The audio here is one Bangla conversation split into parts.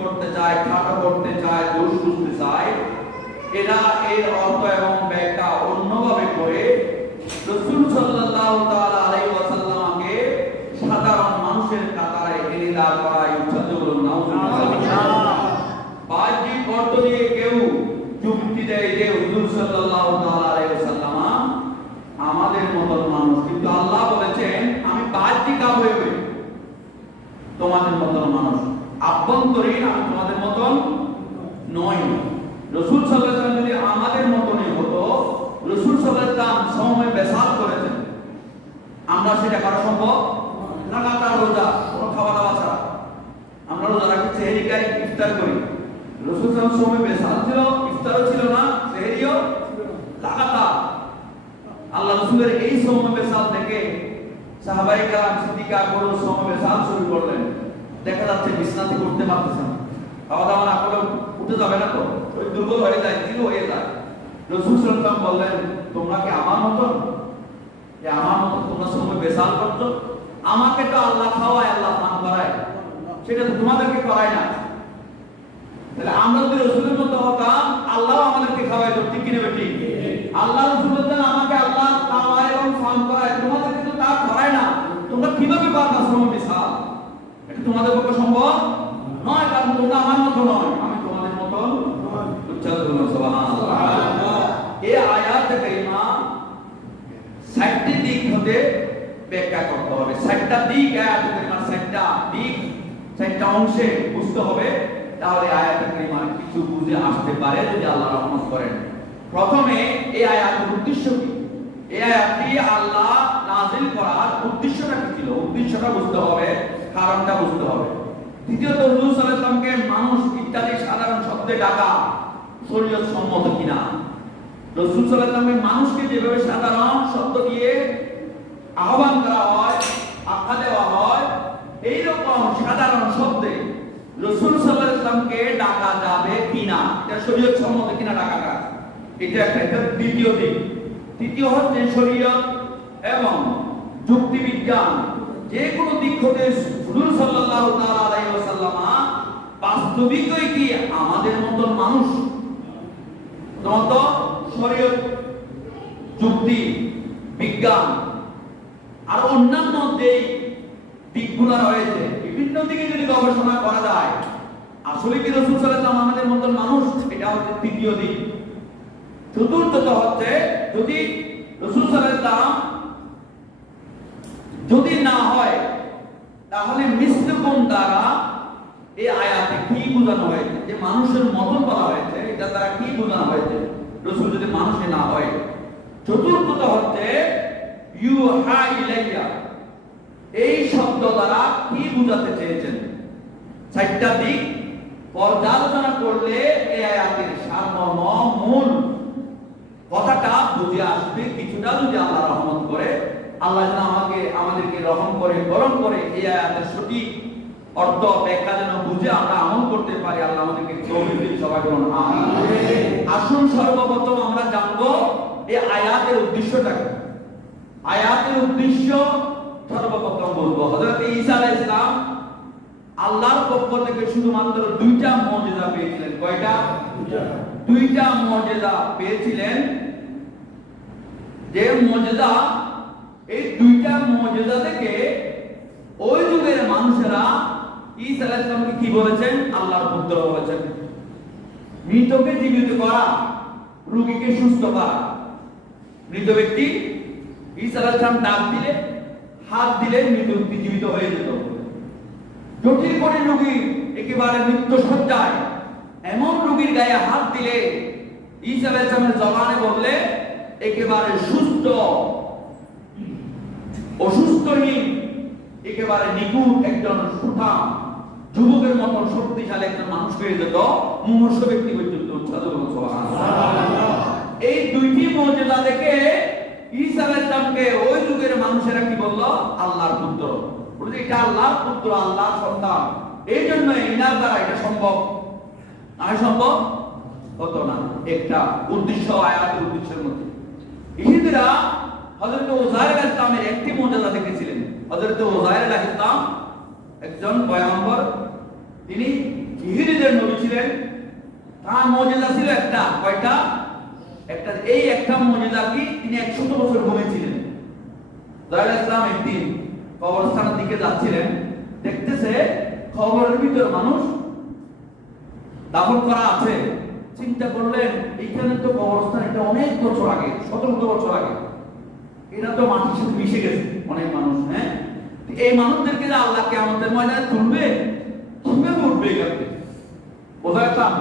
করতে চায়, খাটো করতে চায়, দোষ বুঝতে চায়, এরা এর অর্থ এবং ব্যাখ্যা অন্যভাবে করে রাসূল সাল্লাল্লাহু তাআলা আলাইহি ওয়াসাল্লামকে সাধারণ মানুষের কাতারে এনে দাঁড় করায় উচ্চারণ করুন নাউজুবিল্লাহ। বাহ্যিক অর্থ দিয়ে কেউ যুক্তি দেয় যে হুজুর সাল্লাল্লাহু তাআলা আলাইহি ওয়াসাল্লাম আমাদের মতন মানুষ, কিন্তু আল্লাহ বলেছেন আমি বাহ্যিক আবয়বে তোমাদের মতন মানুষ, আভ্যন্তরীণ আমি তোমাদের মতন নই। রাসূল সাল্লাল্লাহু আলাইহি ওয়াসাল্লাম যদি আমাদের মতনই হতো, রাসূল সাল্লাল্লাহু আলাইহি ওয়াসাল্লাম সময় বেসাল করেছেন, আমরা সেটা করা সম্ভব? লাগাতার রোজা, কোনো খাওয়া দাওয়া ছাড়া আমরা রোজা রাখি, সেহরি খাই, ইফতার করি। রাসূল সাল্লাল্লাহু আলাইহি ওয়াসাল্লাম সময় বেসাল ছিল, ইফতারও ছিল না, সেহরিও লাগাতার। আল্লাহ রাসূলের এই সময় বেসাল দেখে সাহাবায়ে কেরাম সিদ্দিক আকবর সময় বেসাল শুরু করলেন। দেখা যাচ্ছে বিছানা থেকে উঠতে পারতেছেন, খাওয়া দাওয়া না করলে উঠে যাবে না, তো ওই দুর্বল হয়ে যায়, দৃঢ় হয়ে যায়। রাসূল সাল্লাল্লাহু আলাইহি ওয়াসাল্লাম বললেন তোমরা কি আমার মতন, যে আমার মতন তোমরা সময় বেসাল করছো? আমাকে তো আল্লাহ খাওয়ায়, আল্লাহ পান করায়, সেটা তো তোমাদেরকে করায় না। তাহলে আমরা যদি রাসূলের মতো হতাম, আল্লাহ আমাদেরকে খাওয়ায়, তো ঠিক কিনা বেটি? আল্লাহ রাসূল বলেন আমাকে আল্লাহ খাওয়ায় এবং পান করায়, তোমাদেরকে তো তা করায় না, তোমরা কিভাবে পারবা সময় বেসাল? এটা তোমাদের পক্ষে সম্ভব নয়, কারণ তোমরা আমার মতো নয়, আমি তোমাদের মতো নয়। উচ্চারণ করুন সুবহানাল্লাহ। এই আয়াত কারিমা 60টি দিক হতে ব্যাখ্যা করতে হবে, 60টা দিক আয়াত কারিমার, 60টা দিক 60টা অংশে বুঝতে হবে, তাহলে আয়াত কারিমার কিছু বুঝে আসতে পারে যদি আল্লাহ রহমত করেন। প্রথমে এই আয়াতের উদ্দেশ্য কি, এই আয়াতটি আল্লাহ নাযিল করার উদ্দেশ্যটা কি ছিল, উদ্দেশ্যটা বুঝতে হবে, কারণটা বুঝতে হবে। দ্বিতীয়ত হুজুর সাল্লাল্লাহু আলাইহি ওয়াসাল্লামকে মানুষ ইত্যাদি সাধারণ শব্দে ডাকা শরীয়ত সম্মত কিনা। রাসূল সাল্লাল্লাহু আলাইহি ওয়াসাল্লামের মানুষকে যেভাবে সাধারণ শব্দ দিয়ে আহ্বান করা হয়, আখ্যা দেওয়া হয়, এই রকম সাধারণ শব্দে রাসূল সাল্লাল্লাহু আলাইহি ওয়াসাল্লামকে ডাকা যাবে কিনা, এটা শরীয়ত সম্মত কিনা ডাকাটা, এটা একটা দ্বিতীয় দিক। তৃতীয় হচ্ছে শরীয়ত এবং যুক্তিবিজ্ঞান, যে কোনো দিক হতে হুজুর সাল্লাল্লাহু তাআলা আলাইহি ওয়াসাল্লাম বাস্তবিকই কি আমাদের মতন মানুষ? তোমার শরীয়ত, যুক্তি, বিজ্ঞান আর অন্যান্য যে দিকগুলো রয়েছে, বিভিন্ন দিকে যদি গবেষণা করা যায়, আসলে কি রাসূল সাল্লাল্লাহু আলাইহি ওয়াসাল্লাম আমাদের মতন মানুষ? এটা হচ্ছে তৃতীয় দিক। চতুর্থত হচ্ছে যদি রাসূল সাল্লাল্লাহু আলাইহি ওয়াসাল্লাম যদি না হয়, তাহলে মিসলুকুম দ্বারা এই আয়াতে কি বোঝানো হয়েছে, যে মানুষের মতন বলা হয়েছে, এটা দ্বারা কি বোঝানো হয়েছে রাসূল যদি মানুষে না হয়। চতুর্থত হচ্ছে ইউহা ইলাইয়া, এই শব্দ দ্বারা কি বোঝাতে চেয়েছেন। 4টা দিক পর্যালোচনা করলে এই আয়াতের সারমর্ম, মূল কথাটা বুঝে আসবে কিছুটা, যদি আল্লাহ রহমত করে। আল্লাহ যেন আমাদেরকে রহম করে, গরম করে এই আয়াতের সঠিক অর্থ ব্যাখ্যা যেন বুঝে আমরা আমল করতে পারি। আল্লাহ আমাদেরকে তৌফিক দিন, সবাই বলুন আমিন। আসুন সর্বপ্রথম আমরা জানবো এই আয়াতের উদ্দেশ্যটা কি। আয়াতের উদ্দেশ্য সর্বপ্রথম বলবো, হযরত ঈসা আলাইহিস সালাম আল্লাহর পক্ষ থেকে শুধুমাত্র 2টা মুজিজা পেয়েছিলেন। কয়টা? 2টা মুজিজা পেয়েছিলেন। যে মুজিজা, এই 2টা মুজিজা থেকে ওই যুগের মানুষেরা ঈসা আলাইহিস সালামকে কি বলেছেন? আল্লাহর পুত্র বলেছেন। মৃতকে জীবিত করা, রোগীকে সুস্থ করা। মৃত ব্যক্তি ঈসা আলাইহিস সালাম ডাক দিলে, হাত দিলে মৃত ব্যক্তি জীবিত হয়ে যেত। জটিল করে রোগী একেবারে মৃত্যু সজ্জায়, এমন রোগীর গায়ে হাত দিলে ঈসা আলাইহিস সালামের জবানে বললে একেবারে সুস্থ, অসুস্থহীন, একেবারে নিখুঁত একজন সুঠাম যুবকের মতন শক্তিশালী একজন মানুষ হয়ে যেত, মুমূর্ষ ব্যক্তি পর্যন্ত। এই 2টি মুজিজা দেখে ঈসা আলাইহিস সালামকে ওই যুগের মানুষেরা কি বলল? আল্লাহর পুত্র। বলে এটা আল্লাহর পুত্র, আল্লাহর সন্তান, এই জন্য ইনার দ্বারা এটা সম্ভব নয়, সম্ভব হতো না। একটা উদ্দেশ্য আয়াতের উদ্দেশ্যের মধ্যে ইহুদিরা হযরত উযাইর আলাইহিস সালামের একটি মুজিজা দেখেছিলেন। হযরত উযাইর আলাইহিস সালাম একজন পয়গম্বর, তিনি ইহুদিদের নবী ছিলেন। তার মুজিজা ছিল একটা, কয়টা? একটা। এই একটা মুজিজা কি, তিনি 100 বছর ঘুমিয়েছিলেন। দয়াল ইসলাম একদিন কবরস্থানের দিকে যাচ্ছিলেন, দেখতেছে কবরের ভিতর মানুষ দাফন করা আছে। চিন্তা করলেন এইখানে তো কবরস্থান, এটা অনেক বছর আগে, 17 বছর আগে, এরা তো মাটির সাথে মিশে গেছে অনেক মানুষ। হ্যাঁ, এই মানুষদেরকে যে আল্লাহ কিয়ামতের ময়দানে তুলবে, কিভাবে উঠবে এখান থেকে? বোঝাইতাম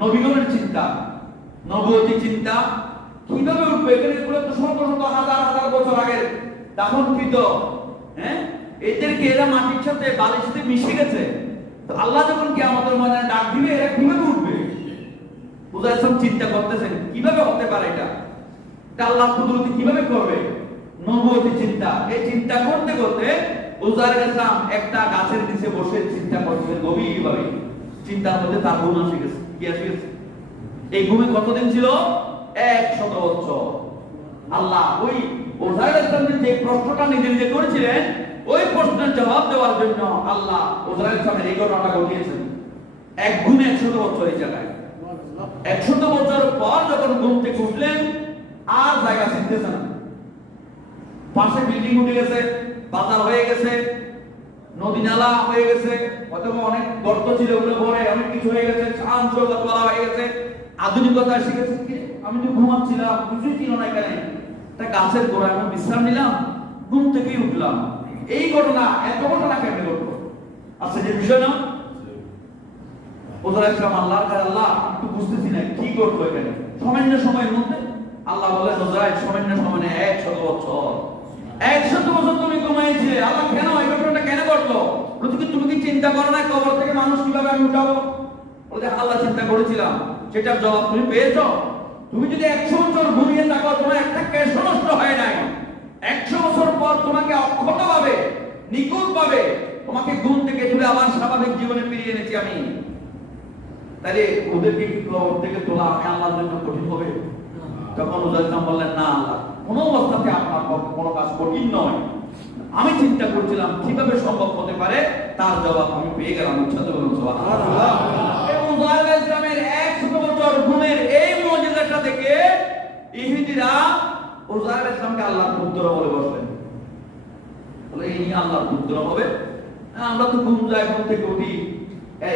নবীগণের চিন্তা, নবুয়তি চিন্তা, কিভাবে উঠবে এখানে? এগুলো তো শত শত হাজার হাজার বছর আগের দাফনকৃত। হ্যাঁ, এদেরকে এরা মাটির সাথে বালির সাথে মিশে গেছে। তো আল্লাহ যখন কিয়ামতের ময়দানে ডাক দিবে, এরা কিভাবে উঠবে? বোঝাইতাম চিন্তা করতেছেন কিভাবে হতে পারে এটা, আল্লাহ কুদরতি কিভাবে করবে? নবুয়তি চিন্তা। এই চিন্তা করতে করতে উজার ইসলাম একটা গাছের নিচে বসে চিন্তা করছিলেন গভীরভাবে। চিন্তার মধ্যে তার ঘুম আসে গেছে। কি আসে গেছে? এই ঘুমে কতদিন ছিল? 100 বছর। আল্লাহ ওই উজার ইসলামের যে প্রশ্নটা নিজে নিজে করেছিলেন, ওই প্রশ্নের জবাব দেওয়ার জন্য আল্লাহ উজার ইসলামের এই ঘটনাটা ঘটিয়েছেন। এক ঘুমে 100 বছর এই জায়গায়। 100 বছর পর যখন ঘুম থেকে উঠলেন, আর জায়গা চিনতেছে না। পাশে বিল্ডিং উঠে গেছে, বাজার হয়ে গেছে, নদী নালা হয়ে গেছে, অথবা অনেক গর্ত ছিল ওগুলো ভরে অনেক কিছু হয়ে গেছে, শান শৌকত করা হয়ে গেছে, আধুনিকতা এসে গেছে। আমি তো ঘুমাচ্ছিলাম, কিছুই ছিল না এখানে, তা গাছের গোড়ায় আমি বিশ্রাম নিলাম, ঘুম থেকেই উঠলাম। এই ঘটনা, এত ঘটনা কেমনে ঘটলো? আচ্ছা, যে বিষয় না ওদের ইসলাম আল্লাহর কাছে, আল্লাহ একটু বুঝতেছি না কি করবো এখানে। সামান্য সময়ের মধ্যে আল্লাহ বলে নজরায় সামান্য সময় 100 বছর। 100 বছর তুমি ঘুমাইছিলে, আল্লাহ কেন এই ঘটনাটা কেন ঘটলো? তুমি কি চিন্তা করো না কবর থেকে মানুষ কিভাবে আমি উঠাবো? বলে আল্লাহ চিন্তা করেছিলাম, সেটার জবাব তুমি পেয়েছো। তুমি যদি 100 বছর ঘুমিয়ে থাকো, তোমার একটা কেশ নষ্ট হয় নাই। 100 বছর পর তোমাকে অক্ষত পাবে, নিখুঁত পাবে, তোমাকে ঘুম থেকে তুলে আবার স্বাভাবিক জীবনে ফিরিয়ে এনেছি আমি। তাহলে ওদেরকে কি কবর থেকে তোলা আমি আল্লাহর জন্য কঠিন হবে? তখন উজাইর বললেন, না আল্লাহ, কোনো অবস্থাতে আপনার পক্ষে কোনো কাজ কঠিন নয়। আমি চিন্তা করছিলাম কিভাবে সম্ভব হতে পারে, তার জবাব আমি পেয়ে গেলাম। সুবহানাল্লাহ। এবং উজাইর ইসলামের 100 বছর ঘুমের এই মুজিজাটা থেকে ইহুদিরা উজাইর ইসলামকে আল্লাহর পুত্র বলে বসলেন। বলে ইনি আল্লাহর পুত্র হবে? আমরা তো ঘুম যাই, ঘুম থেকে উঠি,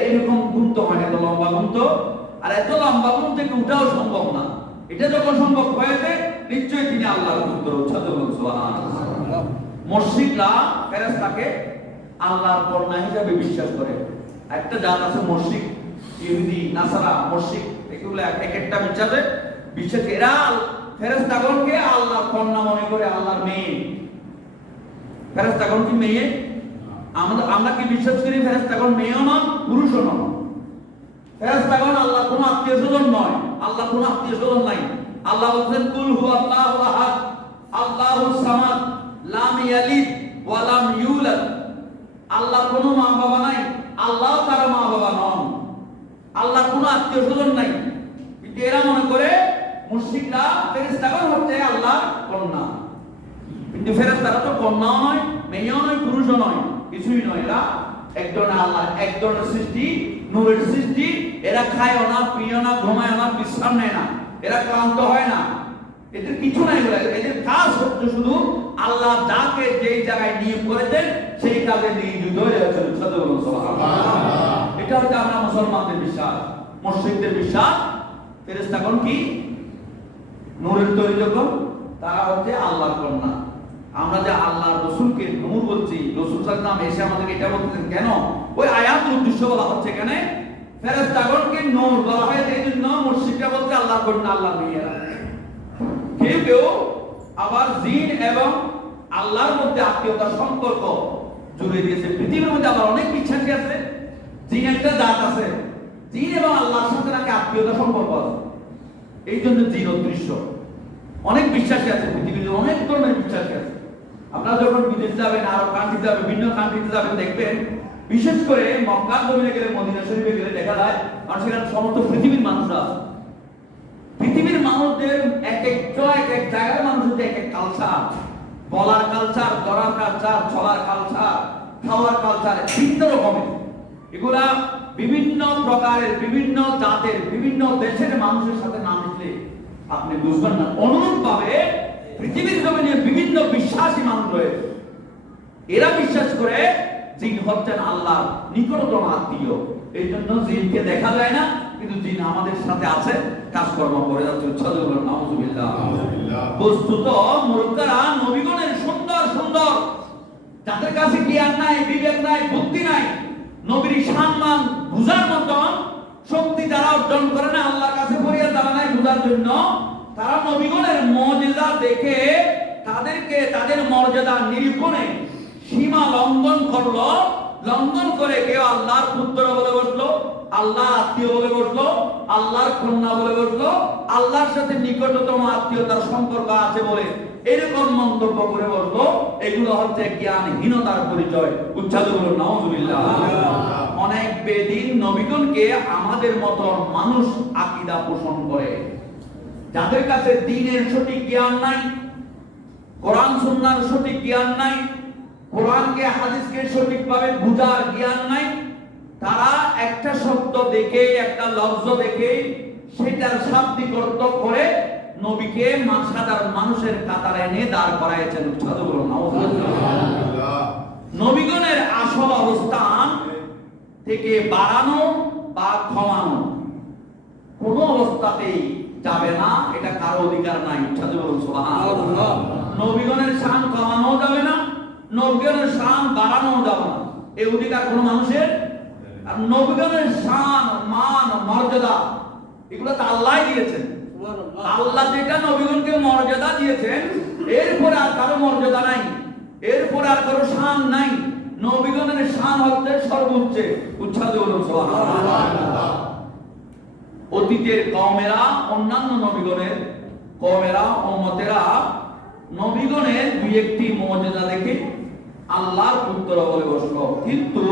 এরকম ঘুম তো হয় না, এত লম্বা ঘুম তো, আর এত লম্বা ঘুম থেকে উঠাও সম্ভব না। এটা যখন সম্ভব হয়েছে, নিশ্চয়ই তিনি আল্লাহর পুত্র। সুবহানাল্লাহ। মুশরিকরা ফেরেশতাকে আল্লাহর কন্যা হিসেবে বিশ্বাস করে। একটা জাত আছে মুশরিক, ইহুদি, নাসারা, মুশরিক, এগুলো এক একটা বিশ্বাস এরা ফেরেশতাগণকে আল্লাহর কন্যা মনে করে, আল্লাহর মেয়ে। ফেরেশতাগণ কি মেয়ে? আমরা কি বিশ্বাস করি ফেরেশতাগণ মেয়েও নন, পুরুষও নন? ফেরেশতাগণ আল্লাহ কোনো আত্মীয়স্বজন নয়, আল্লাহ কোনো আত্মীয়স্বজন নাই। আল্লাহ বলেন, কুল হুয়াল্লাহু আহাদ, আল্লাহুস সামাদ, লাম ইয়ালিদ ওয়া লাম ইউলাদ। আল্লাহ কোনো মা বাবা নাই, আল্লাহও তার মা বাবা নন, আল্লাহ কোনো আত্মীয়স্বজন নাই। কিন্তু এরা মনে করে, মুশরিকরা, ফেরেশতাগণ হচ্ছে আল্লাহর কন্যা। কিন্তু ফেরেশতারা তো কন্যাও নয়, মেয়েও নয়, পুরুষও নয়, কিছুই নয়। এরা একজন আল্লাহ, একজনের সৃষ্টি, নূরের সৃষ্টি। এরা খায়ও না, পিয়েও না, ঘুমায়ও না, বিশ্রাম নেয় না, এরা ক্লান্ত হয় না, এদের কিছু নাই। এদের কাজ হচ্ছে শুধু আল্লাহ যাকে যেই জায়গায় নিয়োগ করেছেন সেই কাজে নিয়োজিত হয়ে যাচ্ছেন। এটা হচ্ছে আমরা মুসলমানদের বিশ্বাস। মুশরিকদের বিশ্বাস ফেরেশতাগণ কি নূরের তৈরি যখন, তারা হচ্ছে আল্লাহর কন্যা। আমরা যে আল্লাহর রাসূলকে নূর বলছি, রাসূল সাল্লাল্লাহু আলাইহি ওয়াসাল্লাম এসে আমাদেরকে এটা বলতেছেন কেন? ওই আয়াতের উদ্দেশ্য বলা হচ্ছে এখানে। ফেরেশতাগণকে নূর বলা হয় এই জন্য, মুশরিকরা বলছে আল্লাহর কন্যা, আল্লাহর মেয়ে। কেউ কেউ আবার জিন এবং আল্লাহর মধ্যে আত্মীয়তার সম্পর্ক জুড়ে দিয়েছে। পৃথিবীর মধ্যে আবার অনেক বিশ্বাসী আছে, জিন একটা জাত আছে, জিন এবং আল্লাহর সাথে নাকি আত্মীয়তার সম্পর্ক আছে, এই জন্য জিন অদৃশ্য। অনেক বিশ্বাসী আছে পৃথিবীতে, অনেক ধরনের বিশ্বাসী আছে। আপনারা যখন বিদেশ যাবেন, আরব কান্ট্রিতে যাবেন, বিভিন্ন কান্ট্রিতে যাবেন, দেখবেন বিশেষ করে মক্কা মদিনা গেলে, মদিনা শরীফে গেলে দেখা যায় কারণ সেখানে সমস্ত পৃথিবীর মানুষরা আছে। পৃথিবীর মানুষদের এক এক জায়গার মানুষদের এক এক কালচার, বলার কালচার, করার কালচার, চলার কালচার, খাওয়ার কালচার ভিন্ন রকমের। এগুলা বিভিন্ন প্রকারের, বিভিন্ন জাতের, বিভিন্ন দেশের মানুষের সাথে না মিশলে আপনি বুঝবেন না। অনুরূপ ভাবে পৃথিবীর জমিনে বিভিন্ন বিশ্বাসী মানুষ রয়েছে, এরা বিশ্বাস করে জিন হচ্ছেন আল্লাহর নিকটতম আত্মীয়। এই জন্য জিনকে দেখা যায় না, কিন্তু জিন আমাদের সাথে আছে, কাজকর্ম করে যাচ্ছে। নাউযুবিল্লাহ। বস্তুত মূর্খরা নবীগণের সুন্দর সুন্দর, যাদের কাছে জ্ঞান নাই, বিবেক নাই, বুদ্ধি নাই, নবীর সম্মান বুঝার মতন শক্তি যারা অর্জন করে না, আল্লাহর কাছে ফরিয়াদ জানা নাই বুঝার জন্য, তারা নবীগণের মুজিজা দেখে তাদেরকে তাদের মর্যাদা নিরূপণে সীমা লঙ্ঘন করলো। লঙ্ঘন করে কেউ আল্লাহর পুত্র বলে বসলো, আল্লাহর আত্মীয় বলে বসলো, আল্লাহর কন্যা বলে বসলো, আল্লাহর সাথে নিকটতম আত্মীয়তার সম্পর্ক আছে বলে এরকম মন্তব্য করে বসলো। এগুলো হচ্ছে জ্ঞানহীনতার পরিচয়। উচ্চারণ করুন নাউযুবিল্লাহ। অনেক বেদিন নবীগণকে আমাদের মতো মানুষ আকীদা পোষণ করে, যাদের কাছে দ্বীনের সঠিক জ্ঞান নাই, কোরআন সুন্নাহর সঠিক জ্ঞান নাই, কোরআনকে হাদিসকে সঠিকভাবে বুঝার জ্ঞান নাই। তারা একটা শব্দ দেখে, একটা লফজ দেখে সেটার শাব্দিক অর্থ করে নবীকে সাধারণ মানুষের কাতারে এনে দাঁড় করাইছেন। নবীগণের আসল অবস্থান থেকে বাড়ানো বা কমানো কোন অবস্থাতেই যাবে না, এটা কারো অধিকার নাই। সুবহানাল্লাহ। নবীগণের শান কমানো যাবে না, নবীগণের শান বাড়ানো যাবে না, এই অধিকার কোন মানুষের। আর নবীগণের শান, মান, মর্যাদা এগুলো তো আল্লাহ দিয়েছেন। আল্লাহ যেটা নবীগণকে মর্যাদা দিয়েছেন, এরপরে আর কারো মর্যাদা নাই, এরপরে আর কারো শান নাই। নবীগণের শান হচ্ছে সর্বোচ্চ। উচ্চারণ করুন সুবহানাল্লাহ। অতীতের কওমেরা, অন্যান্য নবীগণের কওমেরা, উম্মতেরা নবীগণের দুই একটি মুজিজা দেখে আল্লাহর পুত্র বলে বসলো, কিন্তু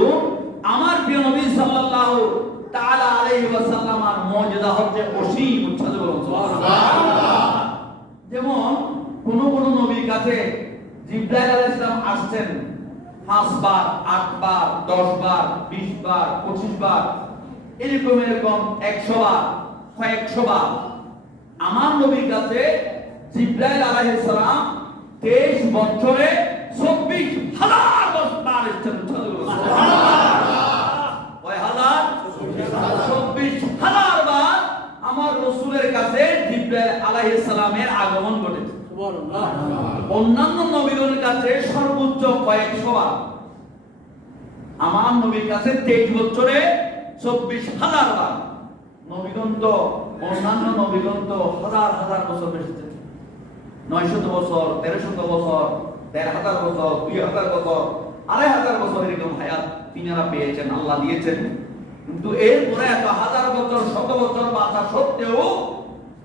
আমার প্রিয় নবী সাল্লাল্লাহু তাআলা আলাইহি ওয়াসাল্লামের মুজিজা হচ্ছে অসীম। উচ্চারণ করুন সুবহানাল্লাহ। যেমন কোন কোন নবীর কাছে জিবরাইল আলাইহিস সালাম আসছেন 5 বার, 8 বার, 10 বার, 20 বার, 25 বার, এরকম 100 বার, কয়েকশো বার। আমার নবীর কাছে জিবরাইল আলাইহিস সালাম 23 বছরে 24,000 বার এসেছেন। কয় হাজার? 24,000 বার আমার রাসূলের কাছে জিবরাইল আলাইহিস সালামের আগমন ঘটেছে। সুবহানাল্লাহ। অন্যান্য নবীগণের কাছে সর্বোচ্চ কয়েকশো বার, আমার নবীর কাছে 23 বছরে 24,000 বার। নবীগণ তো, অন্যান্য নবীগণ তো হাজার হাজার বছর এসেছেন, 900 বছর, 1300 বছর, 1,500 বছর, 2,000 বছর, 2,500 বছর এরকম হায়াত তিনারা পেয়েছেন, আল্লাহ দিয়েছেন। কিন্তু এরপরে এত হাজার বছর, শত বছর বাঁচা সত্ত্বেও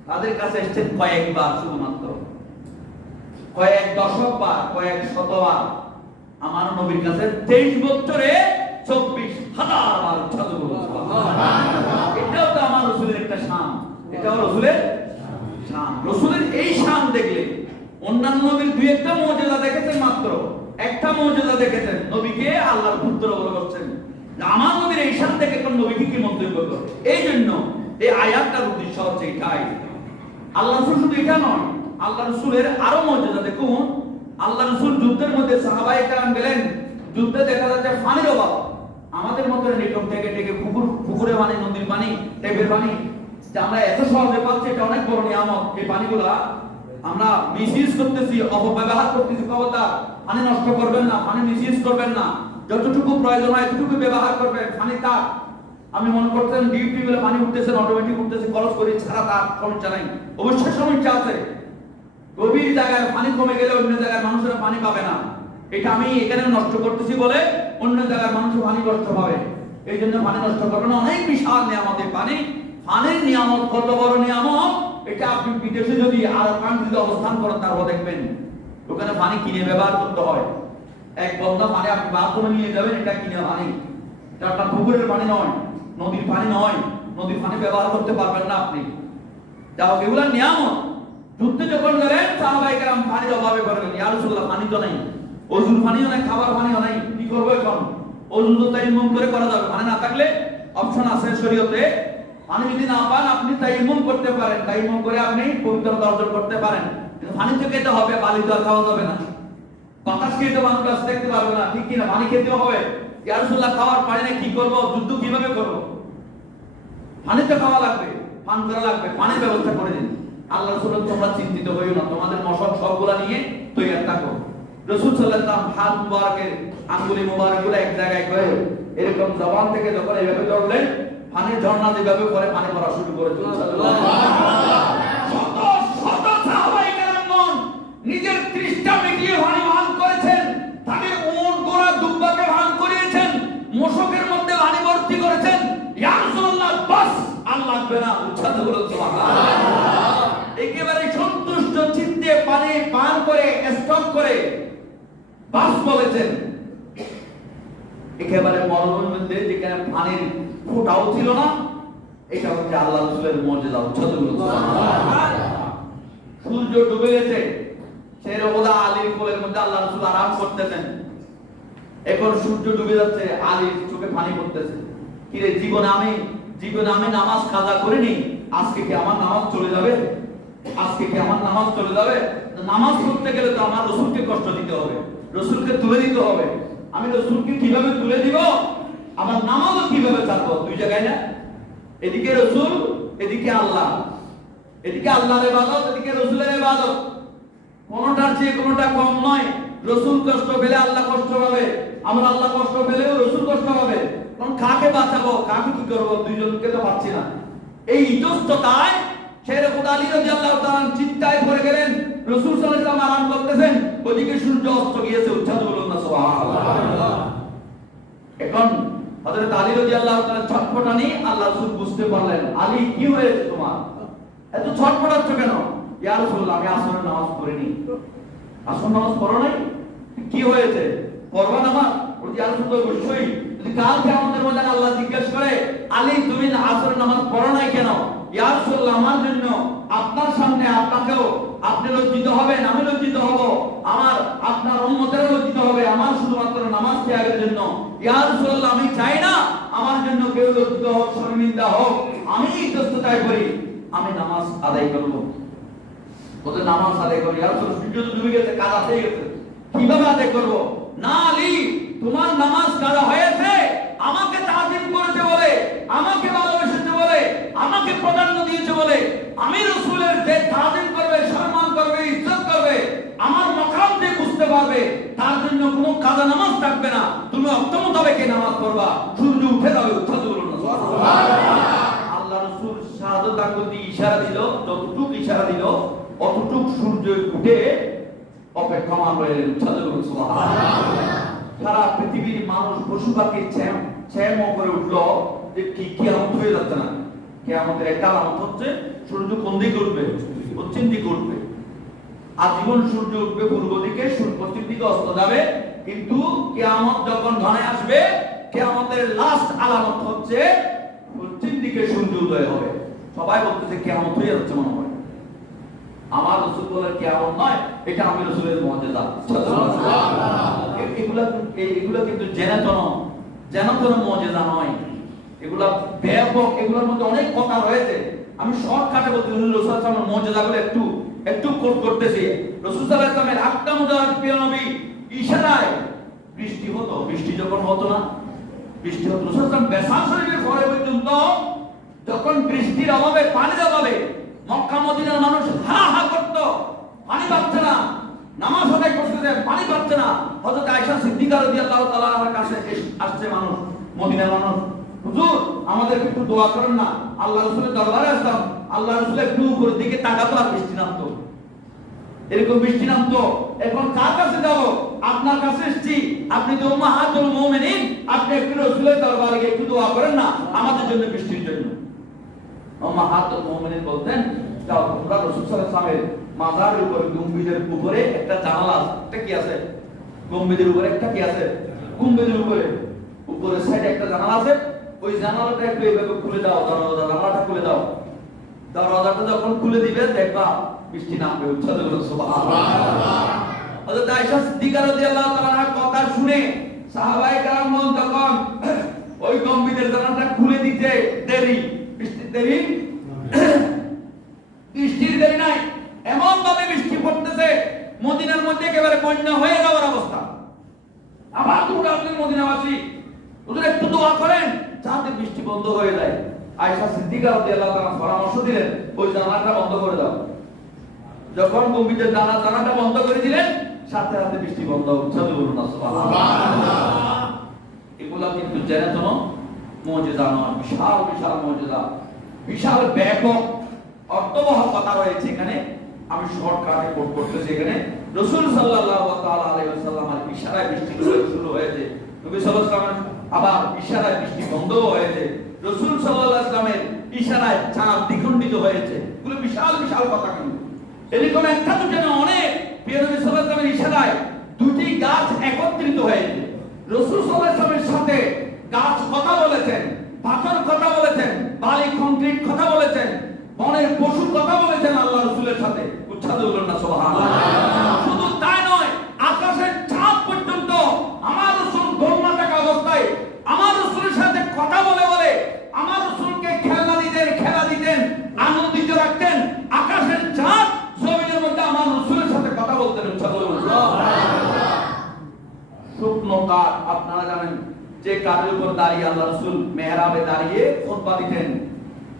তাদের কাছে এসেছেন কয়েকবার, শুধুমাত্র কয়েক দশক বার, কয়েক শতবার। আমার নবীর কাছে 23 বছরে 24,000 বার। এটাও তো আমার রাসূলের একটা শান, এটাও রাসূলের শান। রাসূলের এই শান দেখলে অন্যান্য নবীর দুই একটা মুজিজা দেখেছেন, মাত্র একটা মুজিজা দেখেছেন, নবীকে আল্লাহর পুত্র বলে বলছেন। আমার নবীর এই শান দেখে কোন নবীকে কি মন্তব্য করবে? এই জন্য এই আয়াতটার উদ্দেশ্য হচ্ছে এটাই। আল্লাহ রাসূল শুধু এটা নয়, আল্লাহ রাসূলের আরো মুজিজা দেখুন। আল্লাহ রাসূল যুদ্ধের মধ্যে সাহাবায়ে কেরাম গেলেন, যুদ্ধে দেখা যাচ্ছে পানির অভাব। আমাদের মতো নেটক থেকে থেকে পুকুরে পানি, নদীর পানি, টেপের পানি যে আমরা এত সহজে পাচ্ছি, এটা অনেক বড় নিয়ামত। এই পানিগুলা আমরা মিসইউজ করতেছি, অপব্যবহার করতেছি। খবরদার, পানি নষ্ট করবেন না, পানি মিসইউজ করবেন না, যতটুকু প্রয়োজন হয় এতটুকু ব্যবহার করবেন। পানি তার, আমি মনে করতেন ডিউটি বেলা পানি উঠতেছে, অটোমেটিক উঠতেছে, খরচ করি ছাড়া তার সমস্যা নাই। অবশ্যই সমস্যা আছে, গভীর জায়গায় পানি কমে গেলে অন্য জায়গায় মানুষেরা পানি পাবে না। এটা আমি এখানে নষ্ট করতেছি বলে অন্য জায়গায় মানুষ পানি নষ্ট পাবে, এই জন্য পানি নষ্ট করবে না। অনেক বিশাল নিয়ামত পানি। পানির নিয়ামত কত বড় নিয়ামত, এটা আপনি বিদেশে যদি আর কান্ট্রিতে অবস্থান করেন তারপর দেখবেন ওখানে পানি কিনে ব্যবহার করতে হয়। এক বন্ধা পানি আপনি বাথরুমে নিয়ে যাবেন, এটা কিনে পানি, এটা আপনার পুকুরের পানি নয়, নদীর পানি নয়। নদীর পানি ব্যবহার করতে পারবেন না আপনি। যাও, এগুলা নিয়ামত। যুদ্ধে যখন গেলেন সাহাবায়ে কেরাম পানির অভাবে পড়লেন, ইয়া রাসূলুল্লাহ পানি তো নাই, ওযুর পানিও নাই, খাবার পানিও নাই, কি করবো এখন? ওযু তো তাইমুম করে করা যাবে, পানি না থাকলে অপশন আছে শরীয়তে। পানি যদি না পান আপনি তাইমুম করতে পারেন, তাইমুম করে আপনি পবিত্রতা অর্জন করতে পারেন। কিন্তু পানি তো খেতে হবে, বালি তো আর খাওয়া যাবে না। বাতাস খেয়ে তো মানুষ কাছে দেখতে পারবে না, ঠিক কিনা? পানি খেতে হবে। ইয়া রাসূলুল্লাহ খাওয়ার পানি না কি করব, যুদ্ধ কিভাবে করব? পানি তো খাওয়া লাগবে, পান করা লাগবে, পানির ব্যবস্থা করে দিন। আল্লাহ রাসূল তোমরা চিন্তিত হইও না, তোমাদের মশক সবগুলা নিয়ে তৈরি থাকো। রাসূল সাল্লাল্লাহু আলাইহি ওয়াসাল্লাম হাত মুবারকের আঙ্গুলি মুবারকগুলো এক জায়গায় করে এরকম জবান থেকে যখন এইভাবে ধরলেন, পানির ঝর্ণা যেভাবে করে পানি পড়া শুরু করে দিলেন। শত শত সাহাবায়ে কেরামগণ নিজের তৃষ্ণা মিটিয়ে পানি পান করেছেন, তাদের উট ঘোড়া দুব্বাকে পান করিয়েছেন, মশকের মধ্যে পানি ভর্তি করেছেন। ইয়া রাসূলুল্লাহ বাস আর লাগবে না, উচ্চারণ করুন সুবহানাল্লাহ। একেবারে সন্তুষ্ট চিত্তে পানি পান করে স্টপ করে বাস বলেছেন। একেবারে মরুভূমির মধ্যে যেখানে পানির ফোঁটাও ছিল না, এটা হচ্ছে আল্লাহ রাসূলের মুজিজা। উচ্চারণ করুন সুবহানাল্লাহ। সূর্য ডুবে গেছে, সেই রোদা আলীর কোলের মধ্যে আল্লাহ রাসূল আরাম করতেছেন। এখন সূর্য ডুবে যাচ্ছে, আলীর চোখে পানি পড়তেছে। কি রে, জীবনে আমি নামাজ কাজা করিনি, আজকে কি আমার নামাজ চলে যাবে? আজকে কি আমার নামাজ চলে যাবে? নামাজ পড়তে গেলে তো আমার রাসূলকে কষ্ট দিতে হবে, রাসূলকে তুলে দিতে হবে। আমি রাসূলকে কিভাবে তুলে দিব, আমার নামাজও কিভাবে ছাড়বো? দুই জায়গায় না, এদিকে রাসূল, এদিকে আল্লাহ। এদিকে আল্লাহর ইবাদত, এদিকে রাসূলের ইবাদত। কোনটার চেয়ে কোনটা কম নয়। রাসূল কষ্ট পেলে আল্লাহ কষ্ট পাবে, আমরা আল্লাহ কষ্ট পেলেও রাসূল কষ্ট পাবে। কারণ কাকে বাঁচাবো, কাকে কি করবো, দুইজনকে তো পাচ্ছি না। এই ইতস্ততায় শেরে খুদা আলী রাদিয়াল্লাহু তাআলা চিন্তায় পড়ে গেলেন। রাসূল সাল্লাল্লাহু আলাইহি ওয়াসাল্লাম আরাম করতেছেন, ওদিকে সূর্য অস্ত গিয়েছে। উচ্চারণ করুন না সুবহানাল্লাহ। এখন হযরত আলী রাদিয়াল্লাহু তাআলা ছটফটানি আল্লাহ রাসূল বুঝতে পারলেন, আলী কি হয়েছে তোমার, এত ছটফটাচ্ছ কেন? ইয়া রাসূলুল্লাহ আমি আসরের নামাজ পড়িনি। আসর নামাজ পড়ো নাই? কি হয়েছে, পড়বা নামাজ? ইয়া রাসূলুল্লাহ অবশ্যই। যদি কাল কিয়ামতের ময়দানে আল্লাহ জিজ্ঞেস করে, আলী তুমি আসরের নামাজ পড়ো নাই কেন? ইয়া রাসূলুল্লাহ আমার জন্য আপনার সামনে আপনাকেও, আপনি লজ্জিত হবেন, আমি লজ্জিত হব, আমার আপনার উম্মতেরও লজ্জিত হবে, আমার শুধুমাত্র নামাজ ত্যাগের জন্য। ইয়া রাসূলুল্লাহ আমি চাই না আমার জন্য কেউ লজ্জিত হোক, শর্মিন্দা হোক। আমি ইতস্ততায় করি, আমি নামাজ আদায় করব। ওদের নামাজ আদায় করি। আর সূর্য তো ডুবে গেছে, কাজা হয়ে গেছে, কিভাবে আদায় করব? না আলী, তোমার নামাজ কাজা হয়েছে আমাকে তাজিম করেছে বলে, আমাকে ভালোবেসেছে বলে, আমাকে প্রাধান্য দিয়েছে বলে। আমি রাসূলের যে তাজিম করবে, সম্মান করবে, ইজ্জত করবে, আমার মাকাম যে বুঝতে পারবে, তার জন্য কোনো কাজা নামাজ থাকবে না। তুমি অক্ত মোতাবেক নামাজ পড়বা, সূর্য উঠে যাবে। উচ্চারণ করুন না সুবহানাল্লাহ। আল্লাহ রাসূল শাহাদাত আঙ্গুল ইশারা দিল, যতটুকু ইশারা দিল অতটুক সূর্য উঠে অপেক্ষমান রইলেন। উচ্চারণ করুন সুবহানাল্লাহ। সারা পৃথিবীর মানুষ পশু পাখি ছ্যাম করে উঠলো যে কি কিয়ামত হয়ে যাচ্ছে না। কিয়ামতের একটা আলামত হচ্ছে সূর্য কোন দিকে উঠবে, পশ্চিম দিকে উঠবে। আজীবন সূর্য উঠবে পূর্ব দিকে, পশ্চিম দিকে অস্ত যাবে। কিন্তু কিয়ামত যখন ঘনায় আসবে, কিয়ামতের লাস্ট আলামত হচ্ছে পশ্চিম দিকে সূর্য উদয় হবে। সবাই বলতেছে কিয়ামত হয়ে যাচ্ছে মনে হয়। আমার রাসূল বলেন কিয়ামত নয়, এটা আমি রাসূলের মুজিজা। এগুলা কিন্তু যেন মুজিজা নয়, এগুলা ব্যাপক, এগুলোর মধ্যে অনেক কথা রয়েছে। আমি শর্টকাটে বলতে রাসূল সাল্লাল্লাহু আলাইহি ওয়াসাল্লামের মুজিজাগুলো একটু কোট করতেছি। রাসূল সাল্লাল্লাহু আলাইহি ওয়াসাল্লামের আটটা মুজিজা, প্রিয় নবী ইশারায় বৃষ্টি হতো। বৃষ্টি যখন হতো না, বৃষ্টি হতো রাসূল সাল্লাল্লাহু আলাইহি ওয়াসাল্লাম বেসার শরীফের পরে পর্যন্ত যখন বৃষ্টির অভাবে, পানির অভাবে মক্কা মদিনার মানুষ হা হা করত, পানি পাচ্ছে না, নামাজ আদায় করতেছে, পানি পাচ্ছে না। হযরত আয়েশা সিদ্দিকা রাদিয়াল্লাহু তাআলা আনহার কাছে আসছে মানুষ, মদিনার মানুষ, হুজুর আমাদের একটু দোয়া করেন না। আল্লাহ রাসূলের দরবারে আসতাম, আল্লাহ রাসূল একটু উপরের দিকে তাকাতো আর বৃষ্টি নামতো, এরকম বৃষ্টি নামতো। এখন কার কাছে যাব? আপনার কাছে এসেছি, আপনি তো উম্মাহাতুল মুমিনিন, আপনি একটু রাসূলের দরবারে গিয়ে একটু দোয়া করেন না আমাদের জন্য, বৃষ্টির জন্য। উম্মাহাতুল মুমিনিন বলতেন, যাও তোমরা রাসূল সাল্লাল্লাহু আলাইহি ওয়াসাল্লামের মাজারের উপরে, গম্বুজের উপরে একটা জানালা আছে, এটা কি আছে? গম্বুজের উপরে একটা কি আছে? গম্বুজের উপরে সাইডে একটা জানালা আছে, ওই জানালাটা একটু এইভাবে খুলে দাও, জানালাটা খুলে দাও। দরজাটা যখন খুলে দিবে দেখবা বৃষ্টি নামবে। উচ্চারণ করুন সুবহানাল্লাহ। হযরত আয়েশা সিদ্দিকা রাদিয়াল্লাহু তাআলার কথা শুনে সাহাবায়ে কেরামগণ তখন ওই গম্ভীরের জানালাটা খুলে দিতে দেরি, বৃষ্টির দেরি, বৃষ্টির দেরি নাই, এমন ভাবে বৃষ্টি পড়তেছে মদিনার মধ্যে একেবারে বন্যা হয়ে যাওয়ার অবস্থা। আবার তোমরা আপনি মদিনাবাসী ওদের একটু দোয়া করেন যাতে বৃষ্টি বন্ধ হয়ে যায়। আয়েশা সিদ্দিকা রাদিয়াল্লাহু তাআলা পরামর্শ দিলেন ওই জানালাটা বন্ধ করে দাও। যখন গম্ভীরের জানালাটা বন্ধ করে দিলেন সাথে সাথে বৃষ্টি বন্ধ হচ্ছে। বলুন সুবহানাল্লাহ। এগুলা কিন্তু জেনে তো মুজিজা নয়, বিশাল বিশাল মুজিজা, বিশাল ব্যাপক অর্থবহ কথা রয়েছে এখানে। আমি শর্টকাটে কোট করতেছি। এখানে রাসূল সাল্লাল্লাহু তাআলা আলাইহি ওয়াসাল্লামের ইশারায় বৃষ্টি শুরু হয়েছে, নবী সাল্লাল্লাহু আলাইহি ওয়াসাল্লাম আবার ইশারায় বৃষ্টি বন্ধ হয়েছে, রাসূল সাল্লাল্লাহু আলাইহি ওয়াসাল্লামের ইশারায় চাঁদ দ্বিখণ্ডিত হয়েছে। এগুলো বিশাল বিশাল কথা। কিন্তু এরকম একটা দুটো না, অনেক। প্রিয় নবী সাল্লাল্লাহু আলাইহি ওয়াসাল্লামের ইশারায় দুটি গাছ একত্রিত হয়েছে। রাসূল সাল্লাল্লাহু আলাইহি ওয়াসাল্লামের সাথে গাছ কথা বলেছেন, পাথর কথা বলেছেন, বালি কংক্রিট কথা বলেছেন, বনের পশু কথা বলেছেন আল্লাহ রাসূলের সাথে। উচ্চারণ বলুন না সুবহানাল্লাহ। শুধু তাই নয়, আকাশের চাঁদ পর্যন্ত আমার রাসূল গোলমা থাকা অবস্থায় আমার রাসূলের সাথে কথা বলে বলে আমার রাসূলকে খেলা দিতেন, আনন্দিত রাখতেন। আকাশের চাঁদ জমিনের মধ্যে আমার রাসূলের সাথে কথা বলতেন। উচ্চারণ বলুন সুবহানাল্লাহ। শুকনো কাঠ, আপনারা জানেন যে কাঠের উপর দাঁড়িয়ে আল্লাহ রাসূল মেহরাবে দাঁড়িয়ে খুতবা দিতেন,